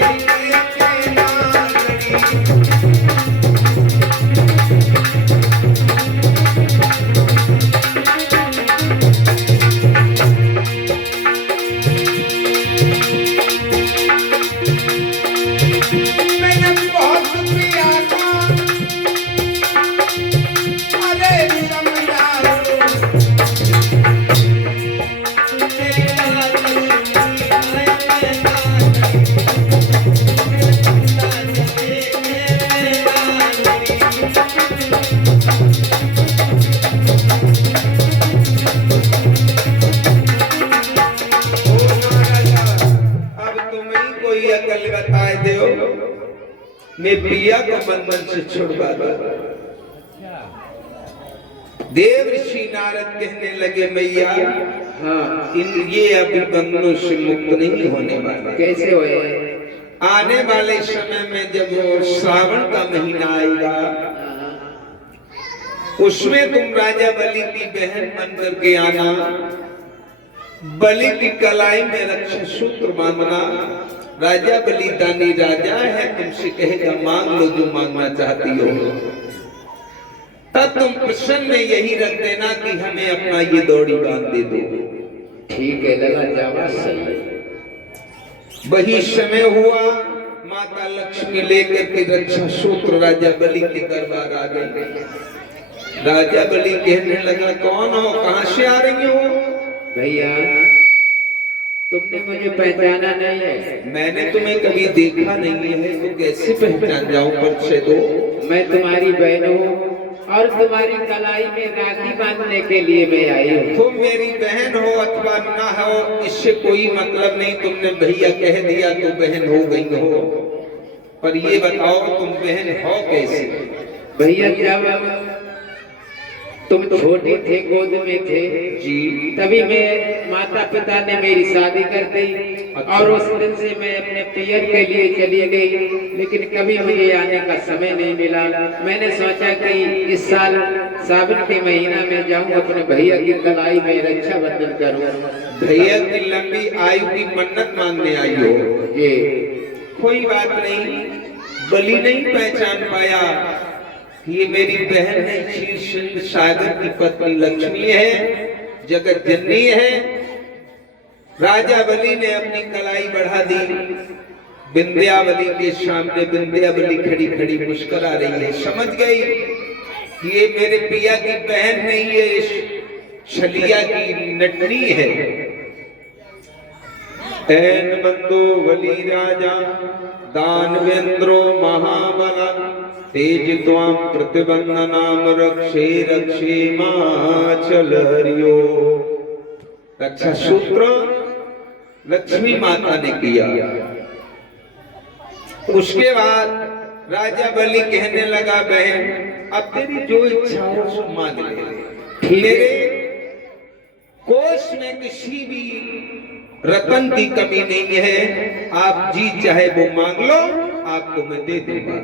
लेके नैना लड़ी। मैंने बहुत पिया था, अरे समझाओ मेरी बात सुनिए, मैं नैना अब तुम ही कोई अकल बताए दो, मैं पिया को बंधन से छुड़वा दो। देव ऋषि नारद कहने लगे मैया, हाँ, ये अभी बंधनों से मुक्त नहीं होने वाला। कैसे होए? आने वाले समय में जब वो श्रावण का महीना आएगा, उसमें तुम राजा बलि की बहन बन करके आना, बलि की कलाई में रक्षा सूत्र बांधना। राजा बलि दानी राजा है, तुमसे कहेगा मांग लो जो मांगना चाहती हो। तब तुम प्रश्न में यही रख देना कि हमें अपना ये दौड़ी बांध दे दो। ठीक है, लगा जावा सही। वही समय हुआ, माता लक्ष्मी लेकर के रक्षा सूत्र राजा बलि के दरबार आ गई। राजा बलि कहने लगा, कौन हो, कहां से आ रही हो? भैया, तुमने मुझे पहचाना नहीं है। मैंने तुम्हें कभी देखा नहीं है, तो कैसे पहचान जाऊं? परिचय दो। मैं तुम्हारी बहन हूँ और तुम्हारी कलाई में राखी बांधने के लिए मैं आई हूँ। तुम मेरी बहन हो अथवा ना हो, इससे कोई मतलब नहीं। तुमने भैया कह दिया तो बहन हो गई हो, पर ये बताओ तुम बहन हो कैसे? भैया, जब तुम छोटे थे, गोद में थे जी, तभी मैं माता पिता ने मेरी शादी कर दी। और उस दिन से मैं अपने पियर के लिए चली गई, लेकिन कभी मुझे आने का समय नहीं मिला। मैंने सोचा कि इस साल सावन के महीना में जाऊं, अपने भैया की कलाई में रक्षा बंधन करूं। भैया की लंबी आयु की मन्नत मांगने आई हो। ये कोई बात नहीं, बलि नहीं पहचान पाया, ये मेरी बहन है, क्षीर सिंधु सागर की पत्नी लक्ष्मी है, जगत जननी है। राजा बलि ने अपनी कलाई बढ़ा दी, विंध्यावली के सामने विंध्यावली खड़ी खड़ी मुस्कुरा रही है। समझ गई कि ये मेरे पिया की बहन नहीं है, छलिया की नटनी है। ऐन बंदो बलि राजा दानवेंद्रो महाबला, तेज त्वाम प्रतिबंधनाम रक्षे रक्षे माचल हरियो। रक्षा सूत्र लक्ष्मी माता ने किया। उसके बाद राजा बलि कहने लगा, बहन अब तेरी जो इच्छा हो सो मांग ले। मेरे कोष में किसी भी रतन की कमी नहीं है, आप जी चाहे वो मांग लो, आपको मैं दे दूंगा।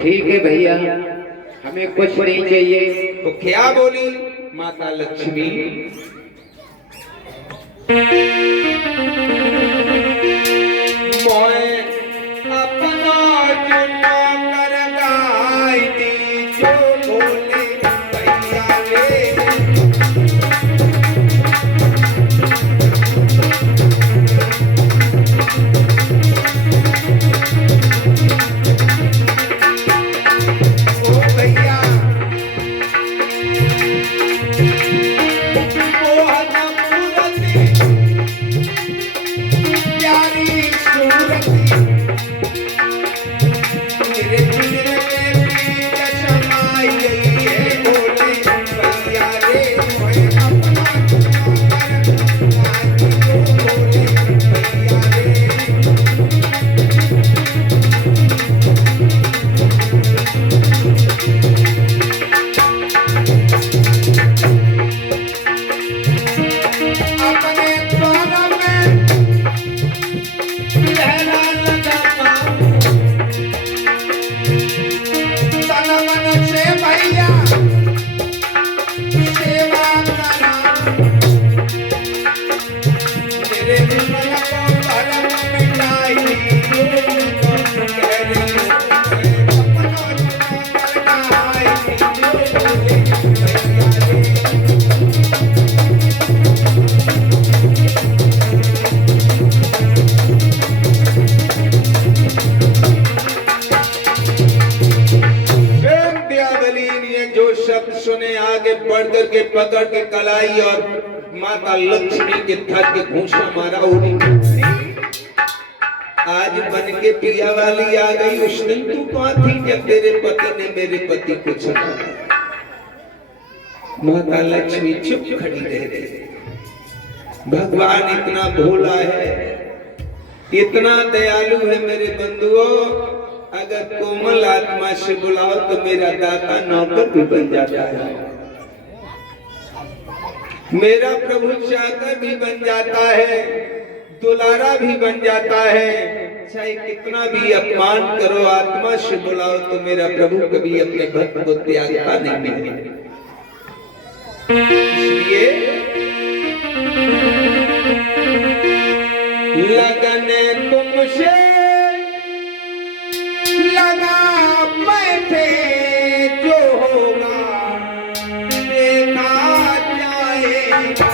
ठीक है भैया, हमें कुछ नहीं चाहिए। तो क्या बोली माता लक्ष्मी? मोए अपना जुटा कर गाय दी, जो बोले भैया ले। ओ भैया, मेरे आगे बढ़ करके पकड़ के कलाई और माता लक्ष्मी के थर के घूसा मारा। आज बन के पिया वाली आ गई। उस दिन तू कौन थी जब तेरे पति ने मेरे पति को छुड़ा? माता लक्ष्मी चुप खड़ी रह गई। भगवान इतना भोला है, इतना दयालु है मेरे बंधुओं। अगर कोमल आत्मा से बुलाओ तो मेरा दाता नौकर भी बन जाता है, मेरा प्रभु चाकर भी बन जाता है, दुलारा भी बन जाता है। चाहे कितना भी अपमान करो, आत्मा से बुलाओ तो मेरा प्रभु कभी अपने भक्त को त्यागता नहीं है। इसलिए लगन तुमसे लगा बैठे जो होगा देखा जाएगा।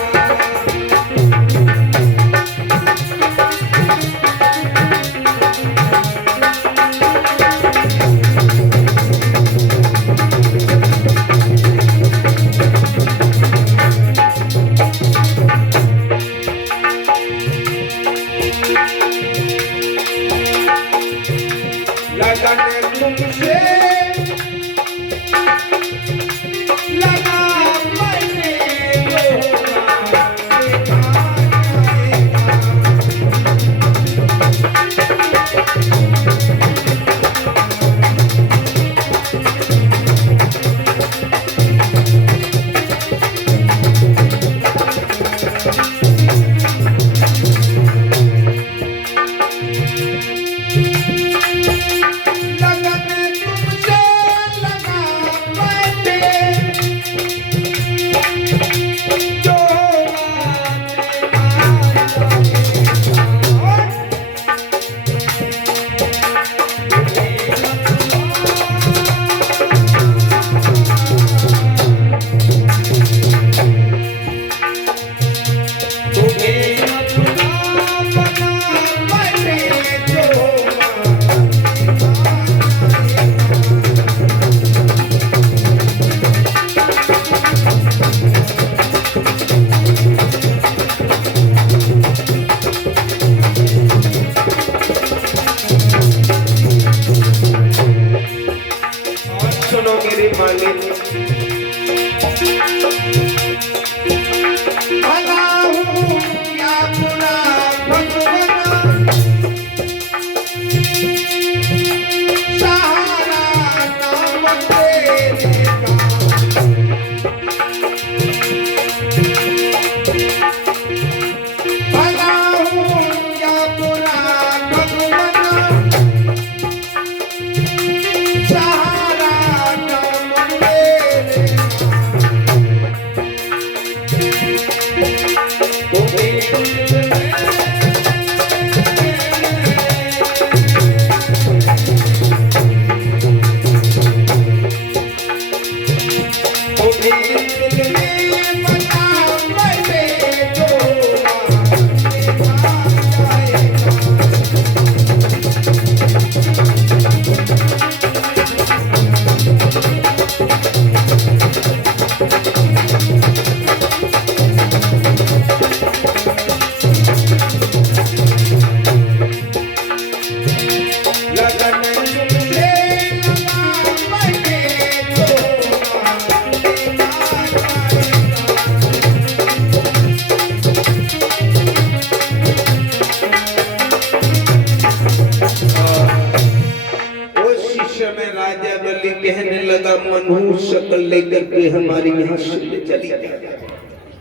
कहने लगा मनहूस शक्ल लेकर के हमारी यहाँ से चली गई।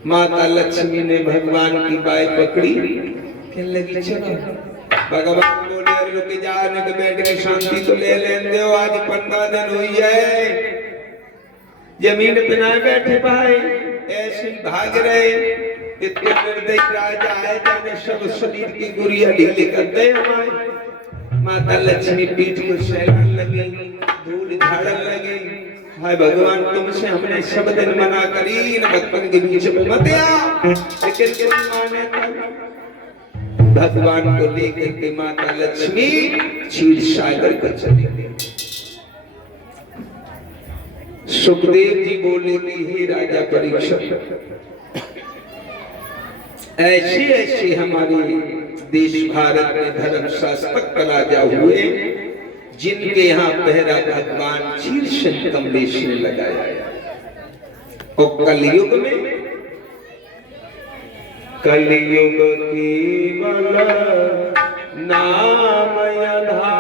माता लक्ष्मी ने भगवान की बाई पकड़ी, कहने लगी चलो। भगवान बोले रुक जा, नहीं तो बैठ के शांति तो ले लेने दो। आज 15 दिन हुई है, जमीन पे ना बैठे भाई, ऐसे भाग रहे। इतने निर्दयी राजा है जाने सब शरीर की गुड़िया ढीली कर दे हमारे। माता लक्ष्मी पीठ को सहलाने लगी, धूल झाड़न लगी। हाय भगवान, तुमसे हमने सब दिन मना करी, न बचपन के बीच में मत आ, लेकिन किस माने भगवान को लेकर के माता लक्ष्मी क्षीर सागर पर चली गई। सुखदेव जी बोले कि हे राजा परीक्षित, ऐसे ऐसे हमारे देश भारत में धर्म शास्त्रज्ञ राजा हुए जिनके यहाँ पहरा भगवान शीर्षन कमलेश ने लगाया। और कलयुग में कलयुग केवल नाम आधार